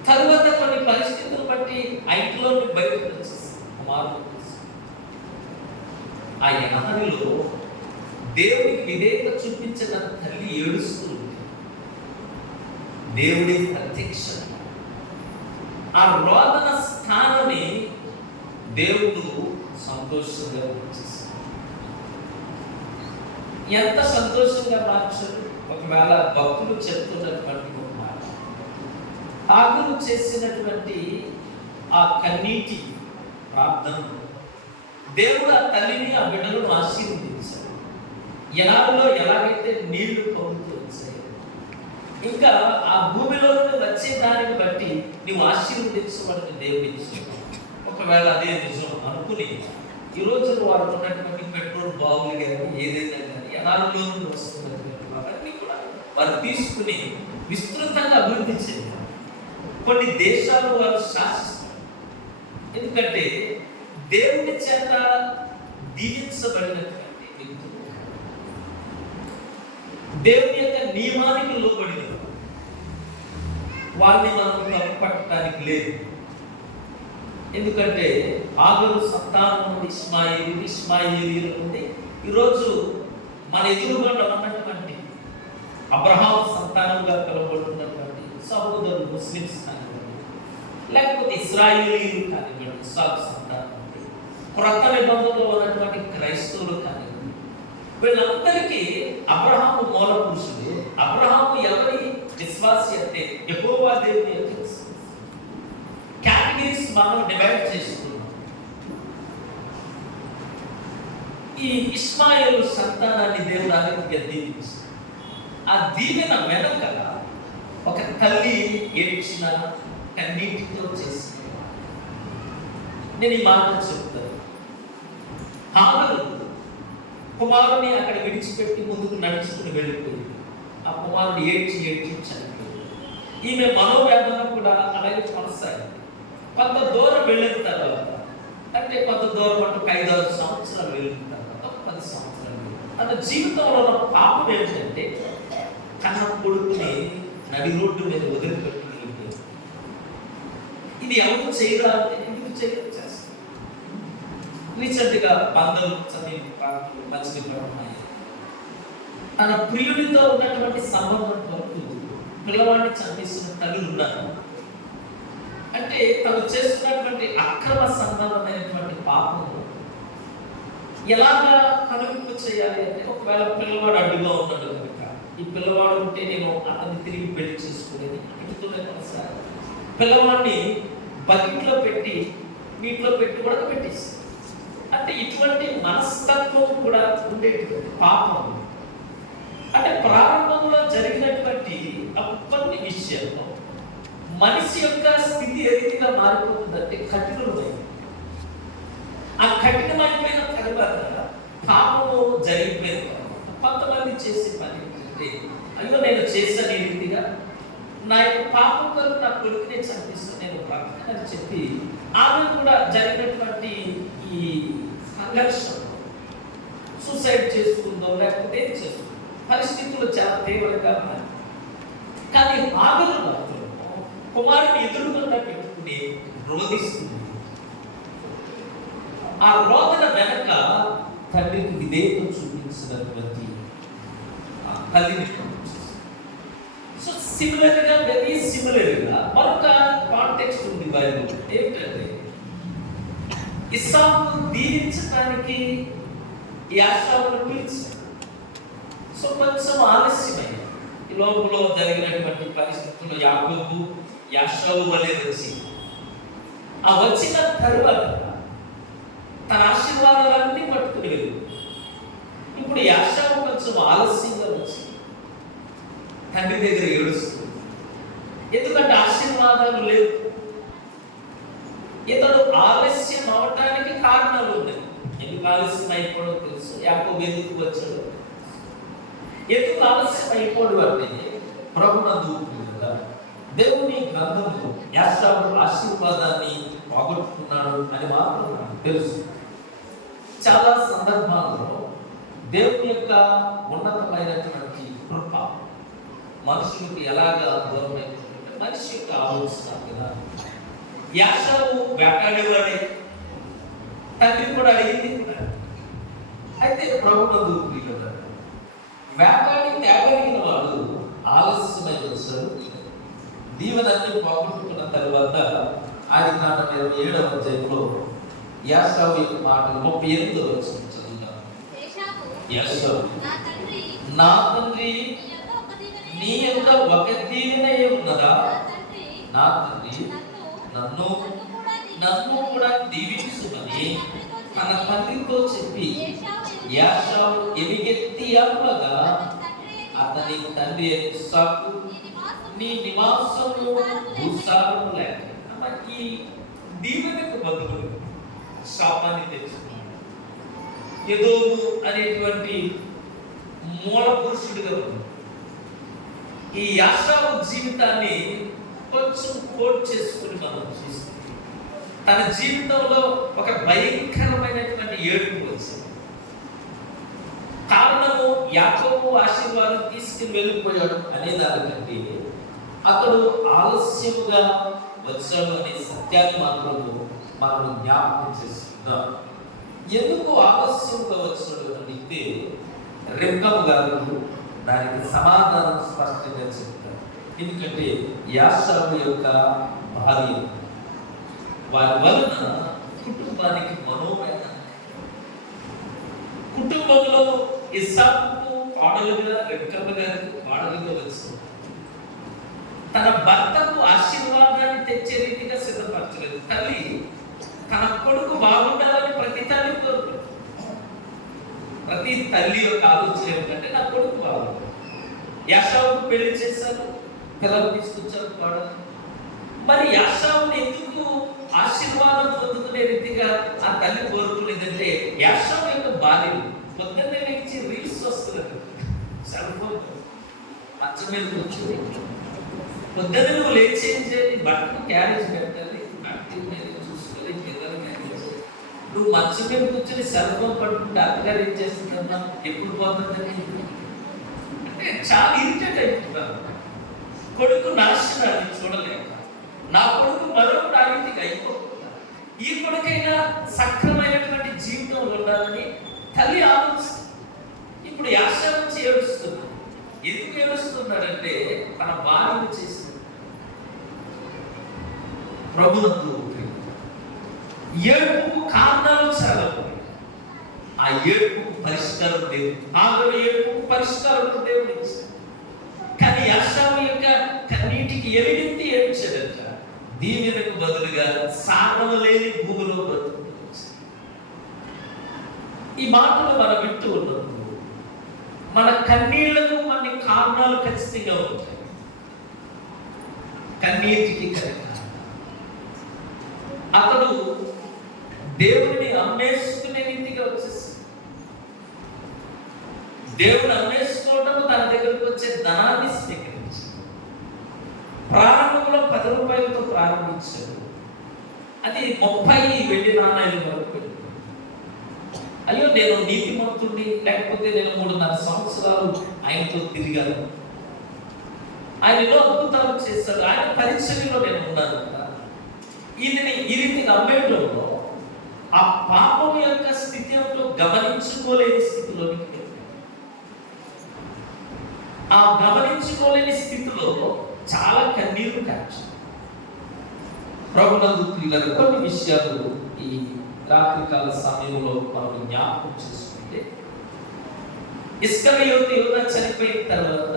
తరువాత కొన్ని పరిస్థితులు బట్టి ఆ ఇంట్లో బయటకు వచ్చేసి కుమారుడు ఆ ఎనహరిలో దేవుడికి విధేయత చూపించిన తల్లి ఏడుస్తూ ఉంది. దేవుడి ప్రత్యక్ష ఆ రోదన స్థానాన్ని దేవుడు సంతోషంగా వచ్చేసాడు. ఎంత సంతోషంగా మార్చారు. ఒకవేళ భక్తులు చెప్తున్నటువంటి ఒక మాట, హాగరు చేసినటువంటి ఆ కన్నీటి ప్రార్థన దేవుడు ఆ తల్లిని ఆ బిడ్డలను ఆశీర్వదించాడు. ఎనాలలో ఎలాగైతే నీళ్లు పొందుతూ వచ్చాయి, ఇంకా ఆ భూమిలో నుండి వచ్చే దానిని బట్టి నీవు ఆశీర్వదించబడిన దేవుడి ఇచ్చాడు. ఒకవేళ అదే నిజం అనుకుని ఈ రోజు వారు ఉన్నటువంటి పెట్రోల్ బావులు కానీ ఏదైనా కానీ ఎనాలలో నుండి వస్తున్నటువంటి వాటిని కూడా వారు తీసుకుని విస్తృతంగా అభివృద్ధి చేయాలి. కొన్ని దేశాలు వారు శాసిస్తారు. ఎందుకంటే దేవుని చేత దీవించబడినటువంటి వ్యక్తులు, దేవుని యొక్క నియమానికి లోబడిన వారిని మనం తప్పుపట్టడానికి లేదు. ఎందుకంటే హాగరు సంతానం నుండి ఇష్మాయేలీయుల నుండి ఈరోజు మన ఎదురుగా ఉన్నటువంటి అబ్రహాం సంతానంగా పిలువబడుతున్నటువంటి సహోదరులు ముస్లిమ్స్ కానివ్వండి, లేకపోతే ఇశ్రాయేలీయులు కానివ్వండి, ఇస్సాకు సంతానం, క్రొత్త నిబంధనలో ఉన్నటువంటి క్రైస్తవులు కానివ్వండి, వీళ్ళందరికీ అబ్రహాము మూల పురుషుడు. అబ్రహాము ఎవరి విశ్వాసి అంటే యెహోవా దేవుని యొక్క విశ్వాసి. కేటగిరీస్ మనం డివైడ్ చేసుకున్నాం. ఈ ఇష్మాయేలు సంతానాన్ని దేవుడు అన్నిటిగా దీవించాడు. ఆ దీవెన వెనక ఒక తల్లి ఏడ్చిన కన్నీటితో చేసింది. నేను ఈ మాట చెప్తాను. హాగరు కుమారుని అక్కడ విడిచిపెట్టి ముందుకు నడుచుకుని వెళ్ళిపోయింది. ఆ కుమారుడు ఏడ్చి చనిపోయింది. ఈమె మనోవేదన కూడా అలాగే కొనసాగింది. కొంత దూరం వెళ్ళిన తర్వాత, అంటే కొంత దూరం అంటే 5-6 సంవత్సరాలు వెళ్ళిన తర్వాత 10 సంవత్సరాలు తన జీవితంలో ఉన్న పాపం ఏంటంటే కన్న కొడుకుని నడి రోడ్డు మీద వదిలిపెట్టి వెళ్ళిపోయింది. ఇది ఎవరు చేయరా అంటే ఎందుకు చేస్తారు. రీసెంట్గా బంధువులు మచిలీపట్నం తన ప్రియుడితో ఉన్నటువంటి సంబంధం వరకు పిల్లవాడిని చంపేసిన తల్లులు ఉన్నారు. అంటే తను చేస్తున్నటువంటి అక్రమ సంబంధమైనటువంటి పాపము ఎలాగా కనువిప్పు చేయాలి అంటే, ఒకవేళ పిల్లవాడు అడ్డుగా ఉన్నాడు కనుక ఈ పిల్లవాడు ఉంటే నేను అతన్ని తిరిగి పెళ్లి చేసుకునేది ఇటుతూనే కొనసాగాలి. పిల్లవాడిని బకెట్లో పెట్టి నీటిలో పెట్టి కూడా పెట్టేసి, అంటే ఇటువంటి మనస్తత్వం కూడా ఉండేటువంటి పాపం. అంటే ప్రారంభంలో జరిగినటువంటి కొన్ని విషయంలో మనిషి యొక్క స్థితి ఏ రీతిగా మారిపోతుందంటే కఠినమైంది. ఆ కఠినమైపోయిన తర్వాత పాపము జరిగిపోయిన తర్వాత కొంతమంది చేసే పని ఏంటంటే, అయ్యో నేను చేశాను ఈ రీతిగా, నా యొక్క పాపం కొరకు నా కొడుకునే చంపిస్తాను నేను బ్రతకని చెప్పి ఆమె కూడా జరిగినటువంటి ఈ సంఘర్షణ సూసైడ్ చేసుకుందో లేకపోతే ఏం చేసుకుందో పరిస్థితులు చాలా తీవ్రంగా ఉన్నాయి. కానీ హాగరు మాత్రం కుమారుని ఎదురుగా పెట్టుకుని రోధిస్తుంది. ఆ రోదన వెనక తండ్రికి విధేయత చూపించినటువంటి తల్లిని. సో సిమిలర్గా, వెరీ సిమిలర్గా మరొక కాంటెక్స్ట్ ఉంది బైబిల్. ఏంటంటే ఇస్సాకు దీవించడానికి యాషావును పిలిచాడు. సో కొంచెం ఆలస్యమైంది. ఈ లోపల జరిగినటువంటి పరిస్థితుల్లో యాకోబు యాషావు వలె వచ్చి ఆ వచ్చిన తరువాత తన ఆశీర్వాదాలన్నీ పట్టుకుని వెళ్ళు. ఇప్పుడు యాషావు కొంచెం కొంచెం ఆలస్యంగా వచ్చి తండ్రి దగ్గర ఏడుస్తుంది. ఎందుకంటే ఆశీర్వాదాలు లేవు. ఇతడు ఆలస్యం అవటానికి కారణాలు ఉన్నాయి. ఎందుకు ఆలస్యం అయిపోవడం తెలుసు. యాకోబు ఎందుకు వచ్చాడు, ఎందుకు ఆలస్యం అయిపోవడం అంటే ప్రభునందు కదా దేవుని గ్రంథంలో యాషావు ఆశీర్వాదాన్ని పోగొట్టుకున్నాడు అని మాత్రం నాకు తెలుసు. చాలా సందర్భాల్లో దేవుని యొక్క ఉన్నతమైనటువంటి కృప మనుషులకు ఎలాగా దూరమైందంటే మనిషి యొక్క ఆలోచన కదా. యాషావు వేటాడేవాడే, తండ్రి కూడా అడిగింది. అయితే ప్రభునందు కదా వేటాడి తేగలిగిన వాడు ఆలస్యమై వచ్చాడు. దీవెనన్నీ పోగొట్టుకున్న తర్వాత ఆదికాండం 27వ అధ్యాయంలో యాషావు యొక్క మాటలు 38వ వచనం చదువుతాను. యాషావు, నా తండ్రి నీ యొక్క ఒక దీవెనయే ఉన్నదా? నా తండ్రి నన్ను కూడా దీవించుమని తన తండ్రితో చెప్పి యాషావు ఎలుగెత్తి అడుగగా అతని తండ్రి ఇస్సాకు, నీ నివాసము భూసారము లేక. ఈ దీవెనకు బదులు శాపాన్ని తెచ్చుకున్నాడు. ఎదోము అనేటువంటి మూల పురుషుడిగా ఉంది. ఈ యాషావు జీవితాన్ని కొంచెం కోట్ చేసుకుని మనం చూస్తాం. తన జీవితంలో ఒక భయంకరమైనటువంటి ఏడుపు వచ్చింది. కారణము యాకోబు ఆశీర్వాదం తీసుకుని వెళ్ళిపోయాడు అనే దానికంటే అతడు ఆలస్యముగా వచ్చాడు అనే సత్యాన్ని మాత్రం మనం జ్ఞాపకం చేసుకుందాం. ఎందుకు ఆలస్యంగా వచ్చాడు అని అడిగితే రెక్కము గారు దానికి సమాధానం స్పష్టంగా చెప్తారు. ఎందుకంటే యాషావు యొక్క భార్య, వారి వలన కుటుంబానికి మనోవేదన. కుటుంబంలో ఇస్సాకు కోడలుగా, రెక్కమ్మ గారికి కోడలుగా వచ్చింది. తన భర్తకు ఆశీర్వాదాన్ని తెచ్చే రీతిగా సిద్ధపరచలేదు. తల్లి తన కొడుకు బాగుండాలని ప్రతి తల్లి కోరుకుంటుంది. ప్రతి తల్లి యొక్క ఆలోచన ఏమిటంటే నా కొడుకు బాగుండాలి. యాషావుకు పెళ్లి చేశారు, పిల్లలు తీసుకొచ్చారు కోడలు. మరి యాషావుని ఎందుకు ఆశీర్వాదం పొందుకునే రీతిగా ఆ తల్లి కోరుకునేదంటే యాషావు యొక్క భార్యలు పొద్దున్నే లేచి రీల్స్ వస్తున్నారు. సెల్ ఫోన్ మంచం మీద కూర్చొని పొద్దున్న నువ్వు లేచి ఏం చేయాలి, బట్టలు క్యారేజ్ పెట్టాలి, బట్టలు మీద చూసుకొని పిల్లలు క్యారేజ్. నువ్వు మంచం మీద కూర్చొని సెల్ ఫోన్ పట్టుకుంటే అత్తగారు ఏం చేస్తుందమ్మా, ఎప్పుడు పోతుందని అంటే చాలా ఇరిటేట్ అయిపోతున్నారు. కొడుకు నాశనాన్ని చూడలేక నా కొడుకు మరొక రీతిగా అయిపోతున్నారు. ఈ కొడుకైనా సక్రమైనటువంటి జీవితం ఉండాలని తల్లి ఆలోచిస్తుంది. ఇప్పుడు యాషా నుంచి ఏడుస్తున్నాడు. ఎందుకు ఏడుస్తున్నాడంటే తన భార్యను చేసింది. ప్రభునందు ఏడుపుకు కారణాలు చాలా ఉన్నాయి. ఆ ఏడుపుకు పరిష్కారం దేవుడు, ఆగడు ఏడుపుకు పరిష్కారం దేవుడు ఇచ్చాడు. కానీ యాషావు యొక్క కన్నీటికి ఎలుగెత్తి ఏడ్చాడట. దీవెనకు బదులుగా సారం లేని భూమిలో బ్రతుకుతుంది. ఈ మాటలు మనం వింటూ ఉన్నప్పుడు మన కన్నీళ్లకు కొన్ని కారణాలు ఖచ్చితంగా ఉంటాయి. కన్నీటికి కనుక అతడు దేవుడిని అమ్మేసుకునే రీతిగా వచ్చేసి దేవుని అమ్మేసుకోవటం తన దగ్గరకు వచ్చే ధనాన్ని స్వీకరించి ప్రారంభంలో 10 రూపాయలతో ప్రారంభించాడు. అది 30 వెండి నాణాలు వరకు. అయ్యో నేను నీతిమంతుడిని, లేకపోతే నేను 3.5 సంవత్సరాలు ఆయనతో తిరిగాను, ఆయన ఎన్నో అద్భుతాలు చేశాడు, ఆయన పరిచర్యలో నేను ఉన్నాను. ఈయనని ఈ రీతిగా అమ్మేయడంలో ఆ పాపం యొక్క స్థితి ఏమిటో గమనించుకోలేని స్థితిలోనికి ఆ గమనించుకోలేని స్థితిలో చాలా కన్నీరు కాచి ప్రభునందు ప్రియులకు కొన్ని విషయాలు ఈ రాత్రికాల సమయంలో మనం జ్ఞాపకం చేసుకుంటే, ఇస్కరియోతు యూదా చనిపోయిన తర్వాత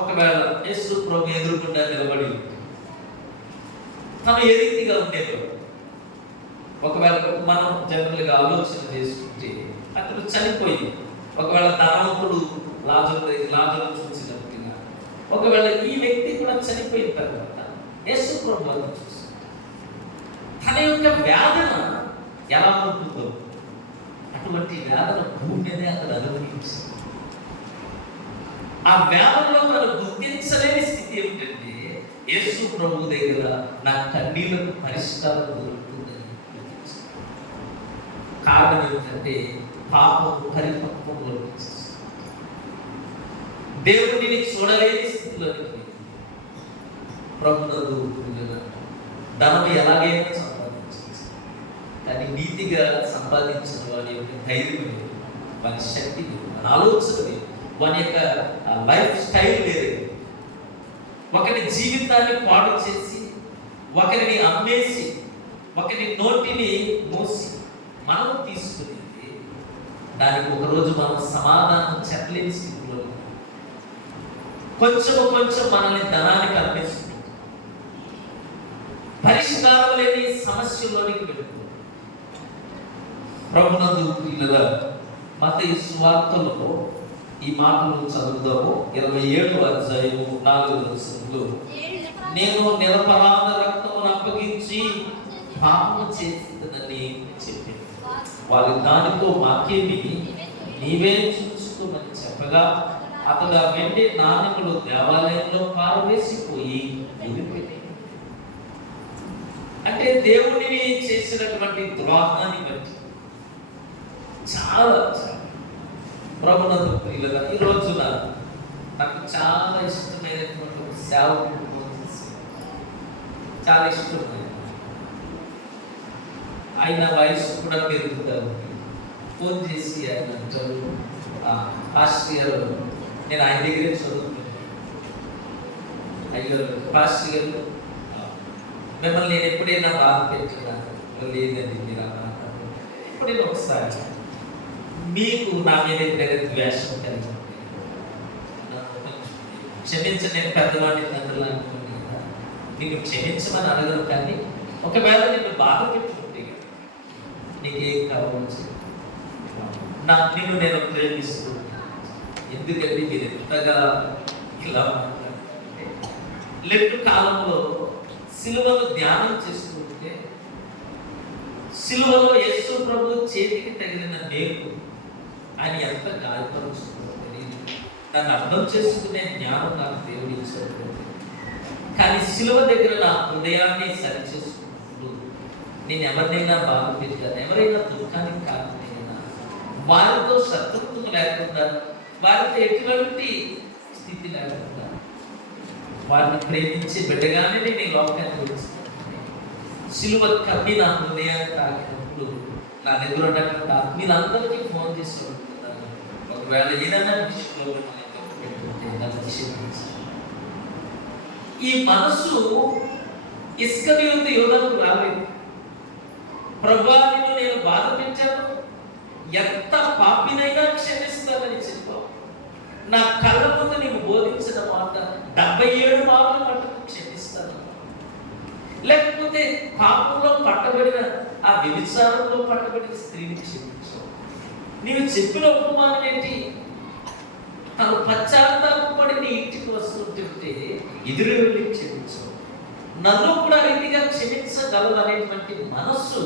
ఒకవేళ యేసు ప్రభు ఎదురుకుండా నిలబడి తను ఏ రీతిగా ఉండేదో ఒకవేళ మనం జనరల్గా ఆలోచన చేసుకుంటే, అతడు చనిపోయి ఒకవేళ ధనవంతుడు లాజరు చూసినట్టుగా, ఒకవేళ ఈ వ్యక్తి కూడా చనిపోయిన తర్వాత యేసు ప్రభువును చూసి తన యొక్క వేదన ఎలా ఉంటుందో అటువంటి వేదన భూమి మీదే అతను అనుభవించి ఆ వేదనలో తను గుర్తించలేని స్థితి ఏమిటంటే యేసు ప్రభు దగ్గర నా కన్నీళ్లకు పరిష్కారం దొరుకుతుందని గుర్తించాను. కారణం ఏమిటంటే పాపం పరిపక్వంలో దేవుడిని చూడలేని స్థితిలోకి ప్రభునందు ధనం ఎలాగైనా సంపాదించవచ్చు, కానీ నీతిగా సంపాదించిన వాడి యొక్క ధైర్యం లేదు, వాని శక్తి లేదు, వాని ఆలోచన లేదు, వాని యొక్క లైఫ్ స్టైల్ లేదు. ఒకరి జీవితాన్ని పాడు చేసి, ఒకరిని అమ్మేసి, ఒకరి నోటిని మోసి మనం తీసుకునేది, దానికి ఒకరోజు మనం సమాధానం చెప్పలేని స్థితిలో కొంచెం మనల్ని ధనానికి అమ్మేస్తుంది, పరిష్కారం లేని సమస్యలోనికి వెళుతుంది. ప్రభునందు ప్రియులారా, మత్తయి సువార్తలో ఈ మాటలు చదువుదాము. 27వ అధ్యాయము 4వ వచనంలో, నేను నిరపరాధ రక్తమును అప్పగించి పాపము చేసినని చెప్పి వారి దానితో మాకేమి నీవే చూసుకోమని చెప్పగా అతడు ఆ వెండి నాణెములు దేవాలయంలో పారవేసిపోయి వెళ్ళిపోయింది. అంటే దేవుడిని చేసినటువంటి ద్రోహాన్ని బట్టి చాలా ప్రభునందు ప్రియులారా, ఈ రోజున నాకు చాలా ఇష్టమైనటువంటి ఒక సేవకుడు, చాలా ఇష్టమైన ఆయన వయసు కూడా పెరుగుతారు. ఫోన్ చేసి ఆయన అంటారు, పాస్టర్ గారు, నేను ఆయన దగ్గరే చదువుతున్నాను, అయ్యో పాస్టర్ గారు మిమ్మల్ని నేను ఎప్పుడైనా బాధ పెట్టుకున్నాను? లేదండి, మీరు ఎప్పుడైనా ఒకసారి మీకు నా మీద ఎప్పుడైనా ద్వేషం కలిగి క్షమించండి, నేను పెద్దవాడిని తండ్రులు అనుకోండి కదా, నీకు క్షమించమని అడగరు, కానీ ఒకవేళ నిన్ను బాధ పెట్టుకుంటే నీకేం కావచ్చు, నిన్ను నేను ప్రేమిస్తున్నాను, ఎందుకంటే మీరు ఎంతగా ఇలా మాట్లాడుతుంటే. లెఫ్ట్ కాలంలో సిలువను ధ్యానం చేస్తూ ఉంటే సిలువలో యేసు ప్రభు చేతికి తగిలిన మేకు ఆయన ఎంత గాయపరుస్తుందో తెలియదు. దాన్ని అర్థం చేసుకునే జ్ఞానం నాకు దేవుడు ఇచ్చాడు. కానీ సిలువ దగ్గర నా హృదయాన్ని సరిచేసుకుంటూ నేను ఎవరినైనా బాధ పెట్టాను, ఎవరైనా దుఃఖానికి కారణమైనా వారితో శత్రుత్వం లేకుండా, వారితో ఎటువంటి స్థితి లేకుండా వారిని ప్రేమించి బిడ్డగానే నేను ఈ లోకాన్ని విడిస్తాను. సిలువ కమ్మి నా హృదయాన్ని తాకినప్పుడు నా దగ్గర ఉన్నటువంటి ఆత్మీయులందరికీ ఫోన్ చేసి అడుగుతున్నాను, ఒకవేళ ఏదైనా విషయంలో పెట్టుకుంటే నన్ను క్షమించు. ఈ మనసు ఇస్కరియోతు యోధకు రాలేదు. ప్రభువా, నిన్ను నేను బాధ పెట్టాను, ఎంత పాపినైనా క్షమిస్తానని చెప్పావు. నా కళ్ళ ముందు నీకు బోధించిన మాట 77 మార్లు మటుకు క్షమిస్తాను. లేకపోతే పాపంలో పట్టబడిన, ఆ వ్యభిచారంలో పట్టబడిన స్త్రీని క్షమించావు. నీవు చెప్పిన ఉపమానం ఏంటి? తను పశ్చాత్తాపడి నీ ఇంటికి వస్తుంటే ఎదురు వెళ్ళి క్షమించావు. నన్ను కూడా రీతిగా క్షమించగలదు అనేటువంటి మనస్సు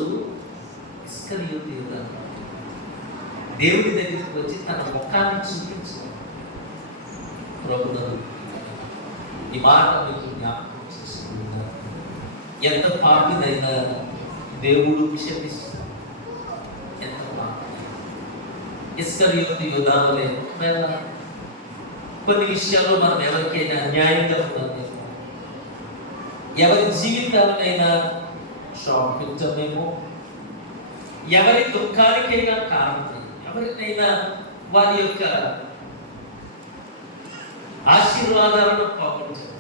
ఇస్కరియోతు యోధ దేవుడి దగ్గరికి వచ్చి తన ముఖాన్ని చూపించాడు. ప్రభువును ఈ మాట మీకు జ్ఞాపకం చేసుకుంటున్నారు. ఎంత పాపినైనా దేవుడు క్షమిస్తాడు. ఎంత పాపినైనా ఇస్కరియోతు యోధ వలె ఒకవేళ కొన్ని విషయాల్లో మనం ఎవరికైనా అన్యాయంగా ఉన్నామేమో, ఎవరి జీవితాలనైనా షాక్ పెట్టమేమో, ఎవరి దుఃఖానికైనా కారణం, ఎవరినైనా వారి యొక్క ఆశీర్వాదాలను పోగొట్టారు.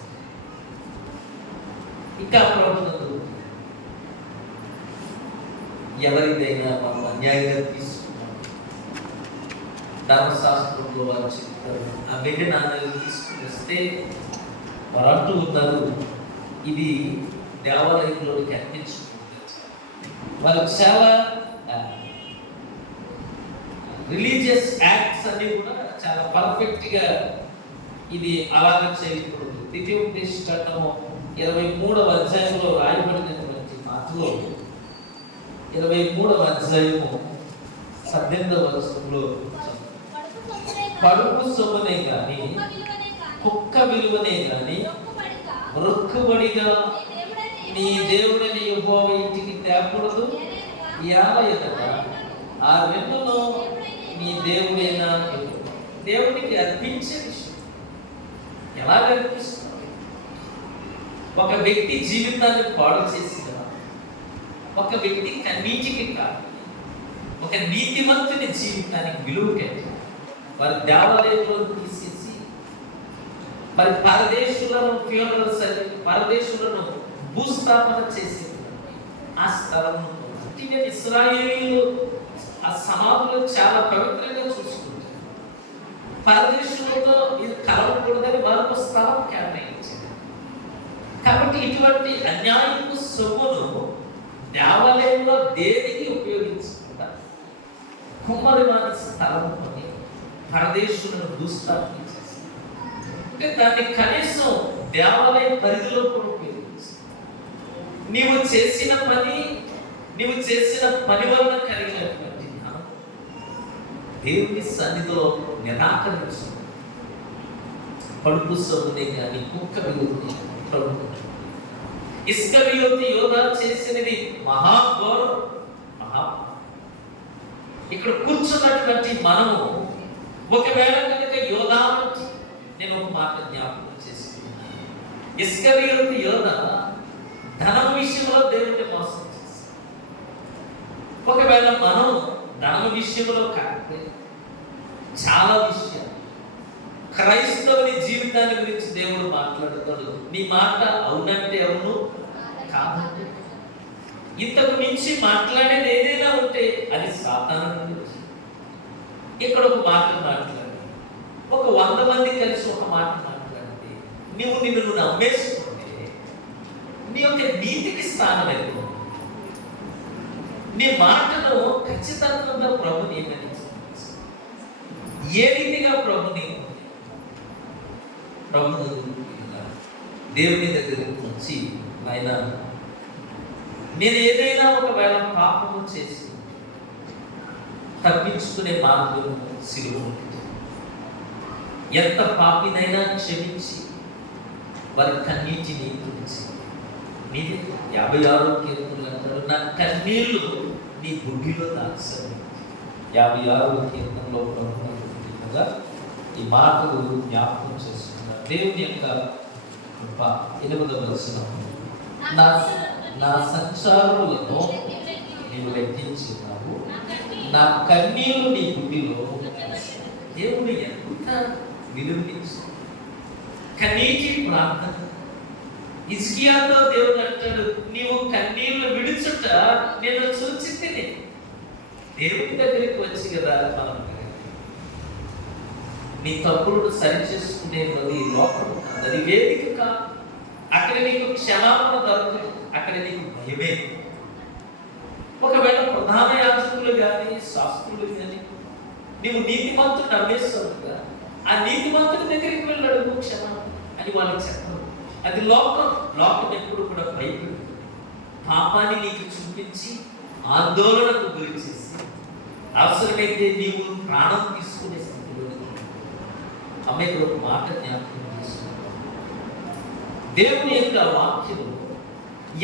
ఇంకా ప్రభువును ఎవరిదైనా మనం అన్యాయంగా తీసుకున్నాం, ధర్మశాస్త్రంలో వారు చెప్తారు, ఆ వెండి నాణ్యాలు తీసుకుని వస్తే వారు అంటూ ఉన్నారు, ఇది దేవాలయంలోకి అర్పించుకుంటారు. వారు చాలా రిలీజియస్ యాక్ట్స్ అన్ని కూడా చాలా పర్ఫెక్ట్ గా ఇది అలాగే చేయకూడదు. ద్వితీయోపదేశకాండము 23వ అధ్యాయంలో రాయబడినటువంటి మాటలో 23వ అధ్యాయము 18వ వచనంలో పడుపు సొమ్మునే గాని కుక్క విలువనే గాని మొక్కుబడిగా నీ దేవుడిని యెహోవా ఇంటికి తేకూడదు. యావయనగా ఆ రెండులో నీ దేవుడైన దేవుడికి అర్పించే విషయం. ఎలా అర్పిస్తావు? ఒక వ్యక్తి జీవితాన్ని పాడు చేసిన ఒక వ్యక్తి కన్నీటికి కాదు, ఒక నీతిమంతుని జీవితానికి విలువ కట్టి వారి దేవాలయంలో తీసేసి మరి పరదేశులను భూస్థాపన చేసి ఆ స్థలం ఇశ్రాయేలీయులు ఆ సమాధులు చాలా పవిత్రంగా చూసుకుంటారు. పరదేశులతో ఇది కలవకూడదని వారికి స్థలం కేటాయించారు. కాబట్టి ఇటువంటి అన్యాయపు సొమ్మును దేవాలయంలో దేనికి ఉపయోగించకుండా కుమ్మరి వారి స్థలం కొని పరదేశులను భూస్థాపన చేసి అంటే దాన్ని కనీసం దేవాలయ పరిధిలో కూడా ఉపయోగించారు. నీవు చేసిన పని వలన కలిగినటువంటి దేవుని సన్నిధిలో నిరాకరించు. పడుపు సొమ్మునే కానీ కుక్క విలువని ప్రభు ఇస్కరియోతు యోధా చేసినది మహాఘోరం, ఇక్కడ కూర్చున్నటువంటి మనము ఒకవేళ కనుక యోధా నేను ఒక మాట జ్ఞాపకం చేసుకున్నాను. ఇస్కరియోతు యోధ ధనం విషయంలో దేవుడిని మోసం చేసి, ఒకవేళ మనం ధనం విషయంలో కాకపోతే చాలా విషయాలు క్రైస్తవుని జీవితాన్ని గురించి దేవుడు మాట్లాడుతాడు. నీ మాట అవునంటే అవును, కాదంటే ఇంతకు మించి మాట్లాడేది ఏదైనా ఉంటే అది సాతాను గురించి. ఇక్కడ ఒక మాట మాట్లాడు, ఒక 100 మంది కలిసి ఒక మాట మాట్లాడితే నిన్ను నమ్మేసుకుంటే నీ యొక్క నీతికి స్థానం ఎక్కువ. నీ మాటను ఖచ్చితంగా ప్రభు నియమని ఏ రీతిగా ప్రభుని దేవుని దగ్గరికి వచ్చి ఆయన నేను ఏదైనా ఒకవేళ పాపము చేసి తప్పించుకునే మార్గం సిలువ ఉంటుంది. ఎంత పాపినైనా క్షమించి వారి కన్నీటిని తుడిచి నీది 56వ కీర్తనలు అంటారు, నా కన్నీళ్లు నీ గుడ్డిలో దాచాను. 56వ కీర్తనలో ప్రభుత్వంగా ఈ మాటలు జ్ఞాపకం చేస్తున్నారు. దేవుని యొక్క 8వ వచనం, నా సంచారులను నీవు లెక్కించినావు, నా కన్నీళ్లు నీ గుడ్డిలో. దేవుడు ఎంత విలువించు కన్నీటి ప్రార్థన. హిజ్కియాతో దేవుడు అంటాడు, నీవు కన్నీళ్లు విడుచుట నేను చూచి తిని. దేవుని దగ్గరికి వచ్చి కదా మనం నీ తప్పులను సరి చేసుకునేది లోపం, అది వేదిక కాదు. అక్కడ నీకు క్షమాపణ దొరకదు, అక్కడ నీకు భయమే. ఒకవేళ ప్రధాన యాజకులు కానీ శాస్త్రులు కానీ నీవు నీతిమంతుడు నమ్మేస్తావు కదా, ఆ నీతిమంతుడి దగ్గరికి వెళ్ళాడు క్షమాపణ అని వాళ్ళకి చెప్పరు. అది లోకం ఎప్పుడు కూడా భయపడు పాపాన్ని నీకు చూపించి ఆందోళనకు గురి చేసి అవసరమైతే నీవు ప్రాణం తీసుకునే స్థితిలో అమ్మాయి ఒక మాట జ్ఞాపకం చేసుకున్నాడు. దేవుని యొక్క వాక్యం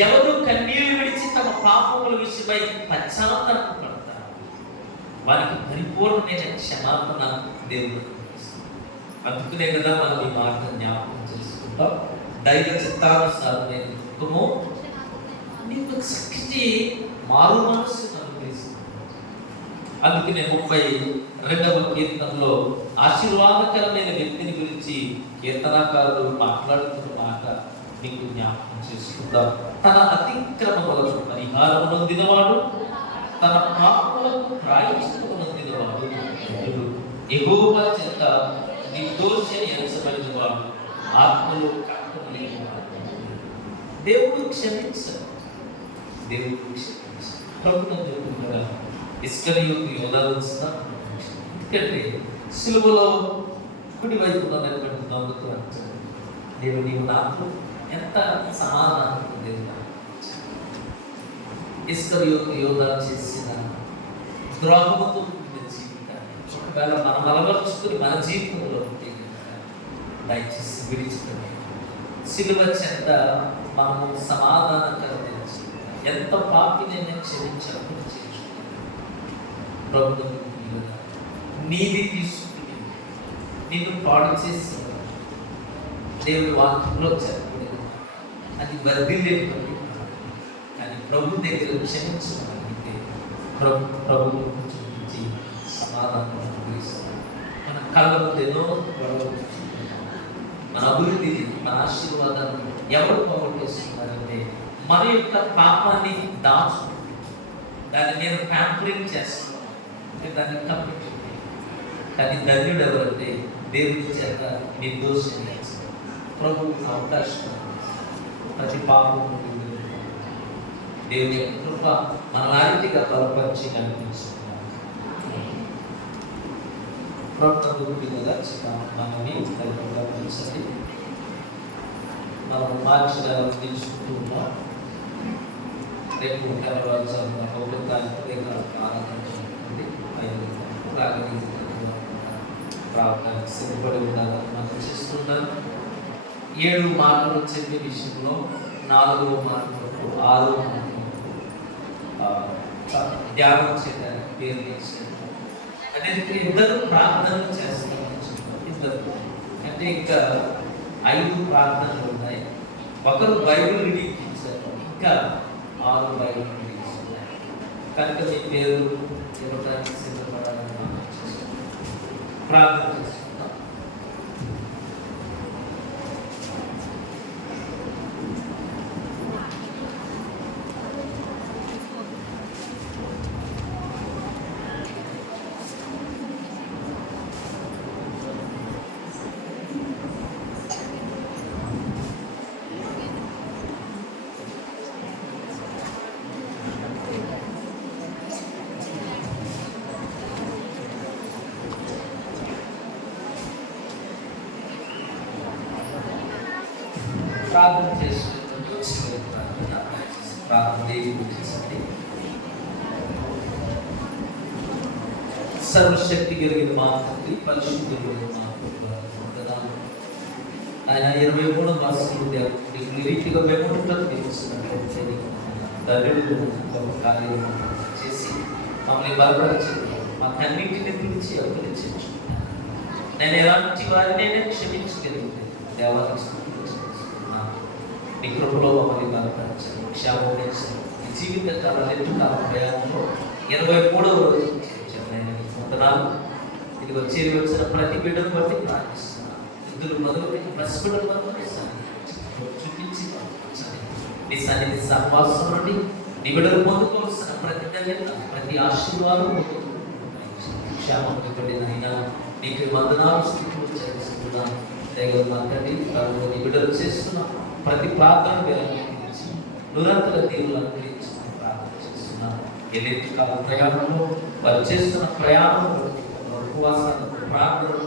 ఎవరు కన్నీళ్లు విడిచి తమ పాపముల విషయమై పశ్చాత్తాపడతారు వారికి పరిపూర్ణమైన క్షమాపణ దేవుడు. అందుకునే కదా మనం ఈ మాట జ్ఞాపకం చేసుకుంటాం. దైవ చిత్తానుసారమైన దుఃఖము నీకు శక్తి మారు మనస్సు అనుగ్రహిస్తుంది. అందుకనే 32వ కీర్తనలో ఆశీర్వాదకరమైన వ్యక్తిని గురించి కీర్తనాకారులు మాట్లాడుతున్న మాట మీకు జ్ఞాపకం చేసుకుందాం. తన అతిక్రమములకు పరిహారం నొందినవాడు, తన పాపములకు ప్రాయశ్చిత్తము నొందినవాడు, యెహోవా చేత నిర్దోషి ఎంచబడిన వాడు, ఆత్మలో దేవుడు క్షమించాడు. ప్రభుత్వం చెప్పుకుంటారా ఇస్కరియోతు యోధా ఎందుకంటే సిలువలో కుడి వైపు ఉన్నటువంటి నవ్వుతూ అంటాడు, దేవుడు నీవు నాకు ఎంత సమాధానం దేవుడు. ఇస్కరియోతు యోధా చేసిన ద్రోహముతో కూడిన జీవితాన్ని ఒకవేళ మనం అలవర్చుకుని మన జీవితంలో ఉంటే దయచేసి విడిచిపెట్టి సిలువ చెంత మనము సమాధానకరమైన జీవితం, ఎంత పాపినైనా క్షమించినప్పుడు చేయించుకుంటాం. ప్రభుత్వం నీది తీసుకుని నిన్ను పాడు చేసి దేవుడి వాక్యంలో చెప్పలేదు, అది వర్ధిల్లేదు. కానీ ప్రభు దగ్గర క్షమించడానికి ప్రభుత్వం చూపించి సమాధానం అనుభవిస్తాం. మన కళ్ళలో ఎన్నో గొడవలు, మన అభివృద్ధిని, మన ఆశీర్వాదాన్ని ఎవరు పోగొట్టేస్తున్నారంటే మన యొక్క పాపాన్ని దాచు, దాన్ని నేను ప్యాంపరింగ్ చేస్తున్నాను, దాన్ని కప్పిస్తుంది. కానీ ధన్యుడు ఎవరంటే దేవుడి చేత నిర్దోషిని ప్రభు అవకాశం ప్రతి పాపం దేవుని యొక్క కృప మన ఆరిటిగా బలపరిచి కనిపిస్తున్నాం. మనని గమనించండి, మనం మార్చిలో తీసుకుంటూ ఉన్నాం. రేపు తెల్లవారుజామున ఆరాధించుకుంటుంది 5 గంటలకు ప్రార్థనకు సిద్ధపడి ఉండాలని మనం చేస్తున్నాం. 7 మాటలు చెప్పే విషయంలో 4వ మాటలకు 6వ మాటలకు ధ్యానం చేయడానికి పేరు చేశారు. అంటే ఇద్దరు ప్రార్థనలు చేస్తారు, ఇద్దరు అంటే ఇంకా 5 ప్రార్థనలు ఉన్నాయి. ఒకరు బైబిల్ రీడింగ్ ఇచ్చారు, ఇంకా 6 బైబిల్ రీడింగ్స్ ఉన్నాయి. కనుక మీ పేరు ఇవ్వడానికి సిద్ధపడాలని మనం ప్రార్థన చేసుకుంటాం. ప్రార్థన చేసుకుంటూ ప్రార్థన చేసింది. సర్వశక్తి కలిగిన మా తండ్రి, పరిశుద్ధుడు మా ప్రభు, ఆయన 23 భాషలు ఈ రీతిగా మెమోరియల్ తెలుస్తున్నట్లయితే ధన్యుడు గొప్ప కార్యం చేసి మమ్మల్ని బలపరిచి మా కన్నింటిని పిలిచి అభివృద్ధి. నేను ఎలాంటి వారినైనా క్షమించగలిగితే దేవాలయం నీ కృపలో మమ్మల్ని బలపరచండి, క్షేమం తెచ్చండి. ఈ జీవిత కాలంలో ప్రయాణంలో 23వ రోజు వందనాలు. ఇది వచ్చిన ప్రతి బిడ్డను బట్టి ప్రార్థిస్తున్నాను. ఇద్దరు మొదలుపెట్టి పసిబిడ్డల వరకు చూపించి నీ సన్నిధి సహవాసం నుండి నీ బిడ్డలు పొందుకోవాల్సిన ప్రతి ధన్యత, ప్రతి ఆశీర్వాదం క్షేమం పడినైనా నీకు వందనాలు స్థితిలో చేస్తున్నాను. తండ్రి నీ బిడ్డలు చేస్తున్నాం ప్రతి ప్రార్థన విరమించి నిరంతర దేవుళ్ళు అనుగ్రహించి ప్రార్థన చేస్తున్నాను. ఎల్లెత్తి కాల ప్రయాణంలో వారు చేస్తున్న ప్రయాణం ఉపవాసాలు ప్రార్థనలు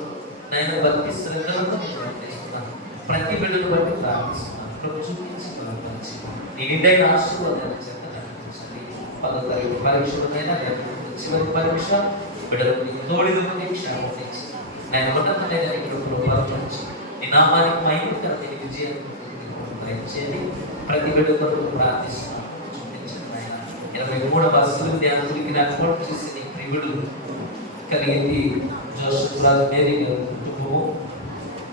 నేను బట్టి శ్రద్ధలతో చేస్తున్నాను. ప్రతి బిడ్డను బట్టి ప్రార్థిస్తున్నాను. ప్రభు చూపించి బలపరిచి నీ నిండైన ఆశీర్వాదాన్ని చేత కనిపించండి. 10వ తరగతి పరీక్షలమైనా చివరి పరీక్ష బిడ్డలకు తోడిని క్షేమం తెచ్చి నేను ఉన్నతమైన ఇక్కడ బలపరిచి నీ నామానికి మహిమకరమైన విజయం దయచేయండి. ప్రతి బిడ్డ కొరకు ప్రార్థిస్తున్నాను. చూపించండి ఆయన. 23వ బస్సులు ధ్యానానికి ఏర్పాటు చేసి నీ ప్రియుడు కలిగింది జోసెఫ్ రాజు మేరీ గారు కుటుంబము,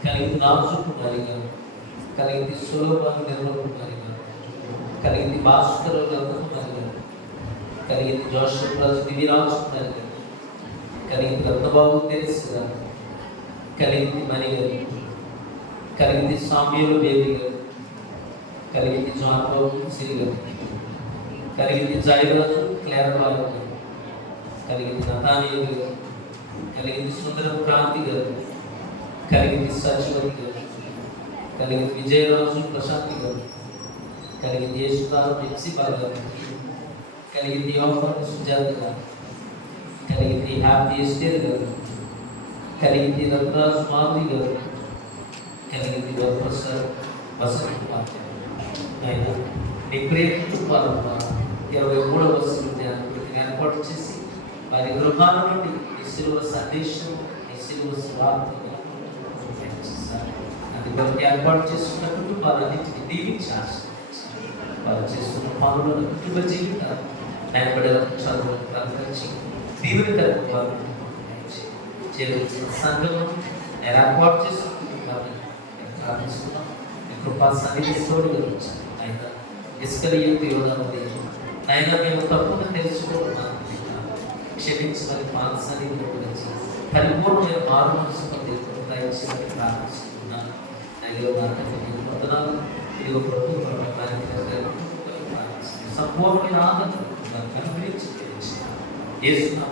కలిగింది నాజు కుమారి గారు, కలిగింది సులోభాను నిర్మల కుమారి గారు, కలిగింది భాస్కర్ రత్నకుమారి గారు, కలిగింది జోసెఫ్ రాజు దివిరాజు కుమారి గారు, కలిగింది రత్నబాబు తెరిసి గారు, కలిగింది మణి గారు, కలిగింది సామ్యులు బేబీ గారు, కలిగింది జాన్ బాబు సిరి గారు, కలిగింది జయరాజు క్లేరబాబు గారు, కలిగింది నతానియల్ గారు, కలిగింది సుందరం క్రాంతి గారు, కలిగింది సచివతి గారు, కలిగింది విజయరాజు ప్రశాంతి గారు, కలిగింది యేసుదారు ప్రిన్సిపాల్ గారు, కలిగింది యోహన్ సుజాత గారు, కలిగింది హ్యాపీ ఎస్టేర్ గారు, కలిగింది రఘురాజు మాధవి గారు, కలిగింది వరప్రసాద్ వసంత కుమార్ ఆయన నీ ప్రేమ కుటుంబాలన్న 23వ వసంతి ఏర్పాటు చేసి వారి గృహాల నుండి ఈ శిలువ సందేశం, ఈ శిలువ స్వార్థం అది వారికి ఏర్పాటు చేసుకున్న కుటుంబాలన్నింటినీ దీవించి ఆశీర్వదించి వారు చేస్తున్న పనులను కుటుంబ జీవితాలు నేర్పడేలకు చదువులకు ప్రకటించి దీవెనకరకు వారు చేరువచ్చిన సంఘం నేను ఏర్పాటు చేసిన కుటుంబాన్ని ప్రార్థిస్తున్నాం. మీ కృపా సన్నిధి తోడుగా ఉంచండి. అయినా ఇస్కరియోతు యోధాను అయినా మేము తప్పుగా తెలుసుకుంటున్నాం, క్షమించమని మానసాన్ని వచ్చి పరిపూర్ణమైన మారు మనసుకు దయచేసి ప్రార్థిస్తున్నాను. అయ్యో నాకు వందనాలు. ఇదిగో ప్రభు సంపూర్ణమైన ఆనందం కనిపించి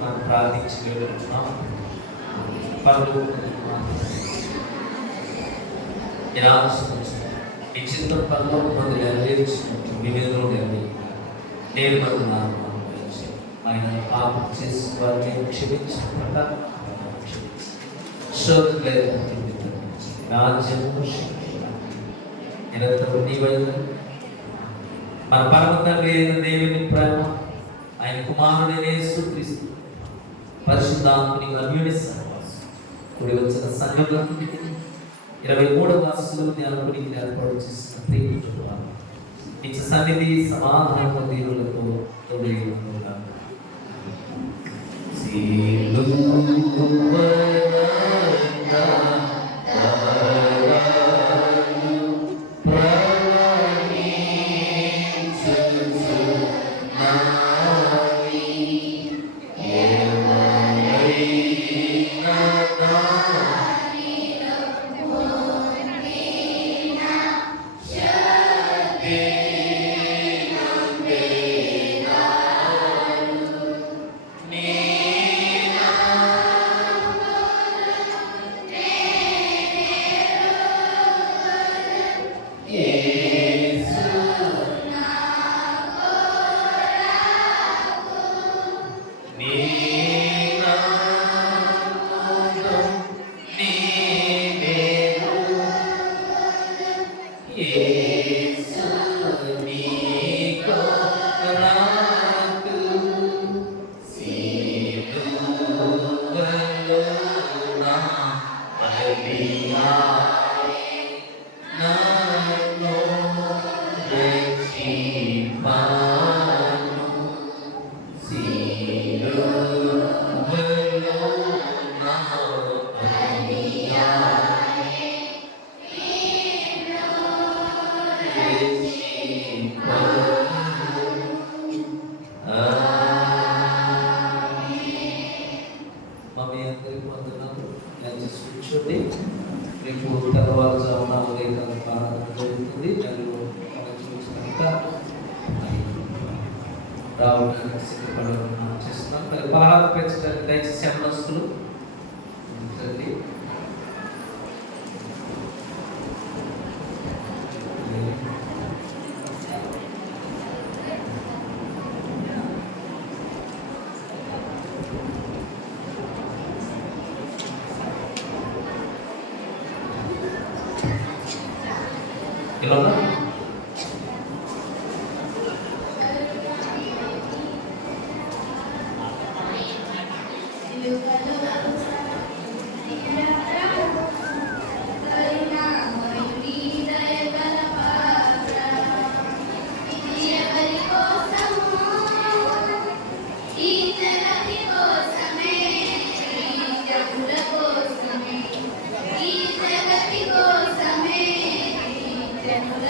మనం ప్రార్థించి వేడుకుంటున్నాం. ఈ చిత్తం పనులు మంది నెరవేర్చినట్టు మీ మీద నేను పడుతున్నాను. ఆయన పాపం చేసి వారిని క్షమించిన రాజ్యము నిరంతరం నీవైన మన పరమ తండ్రి అయిన దేవుని ప్రేమ, ఆయన కుమారుడైన యేసుక్రీస్తు పరిశుద్ధాత్మని అన్యోన్య సహవాసం కూడి వచ్చిన సంఘంలో 23వ వాసులు ధ్యానపడి ఏర్పాటు చేసిన ప్రేమించుకున్నాను. ఇచ్చ సన్నిధి సమాధాన దీనులతో తోడై ఉండుగా. రేపు తెల్లవారుజామున ఉదయకాల ప్రారంభం జరుగుతుంది. దానిలో మనం చూసినంత రావడానికి సిద్ధపడడం చేస్తున్నాం. మరి పలహారం పెంచడానికి దయచేసి యవనస్తులు ఉంచండి. ఇలా జనుల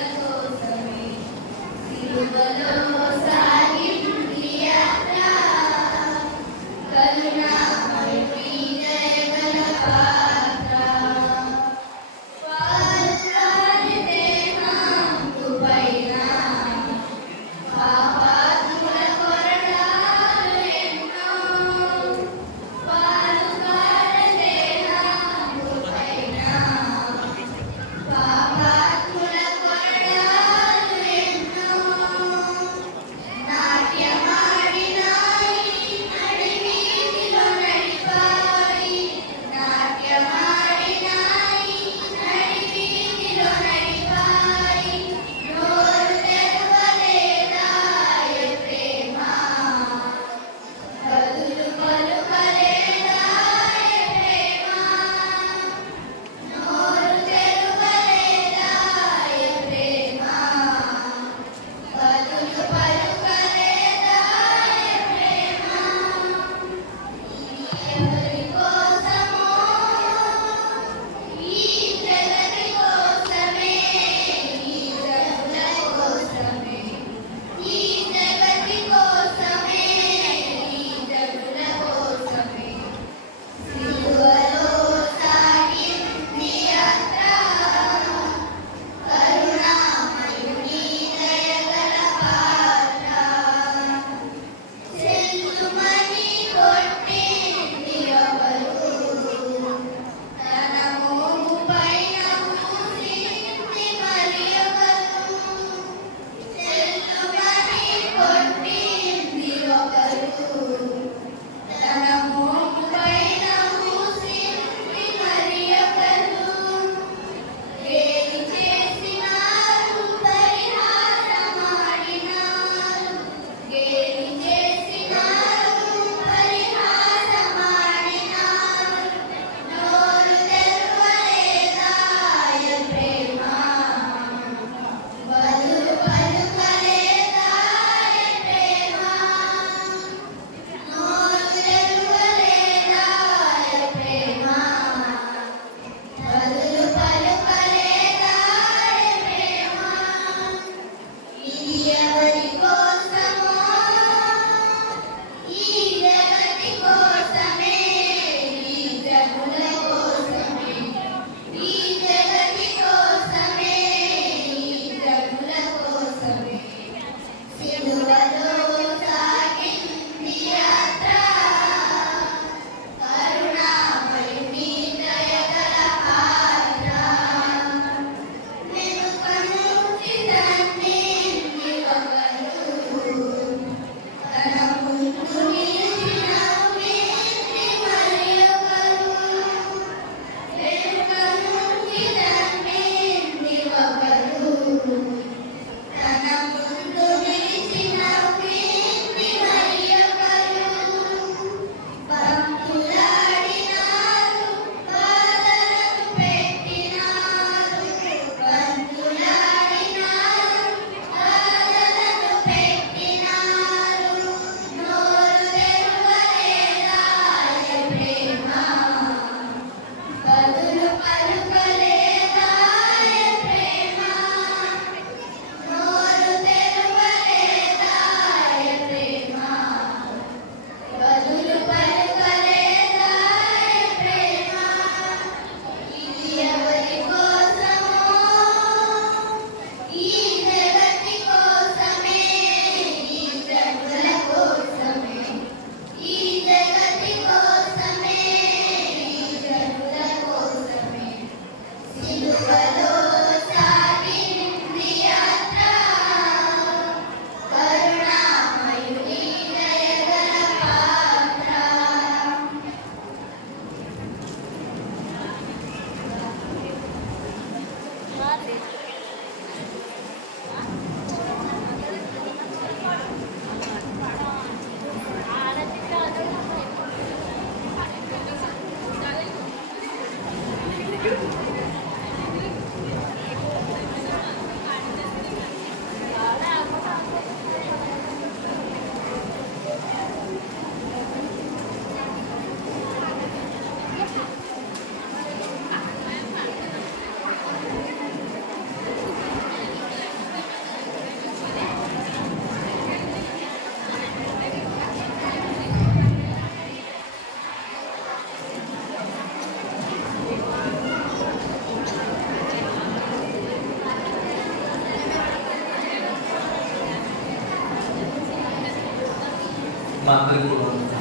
మా అందరికీ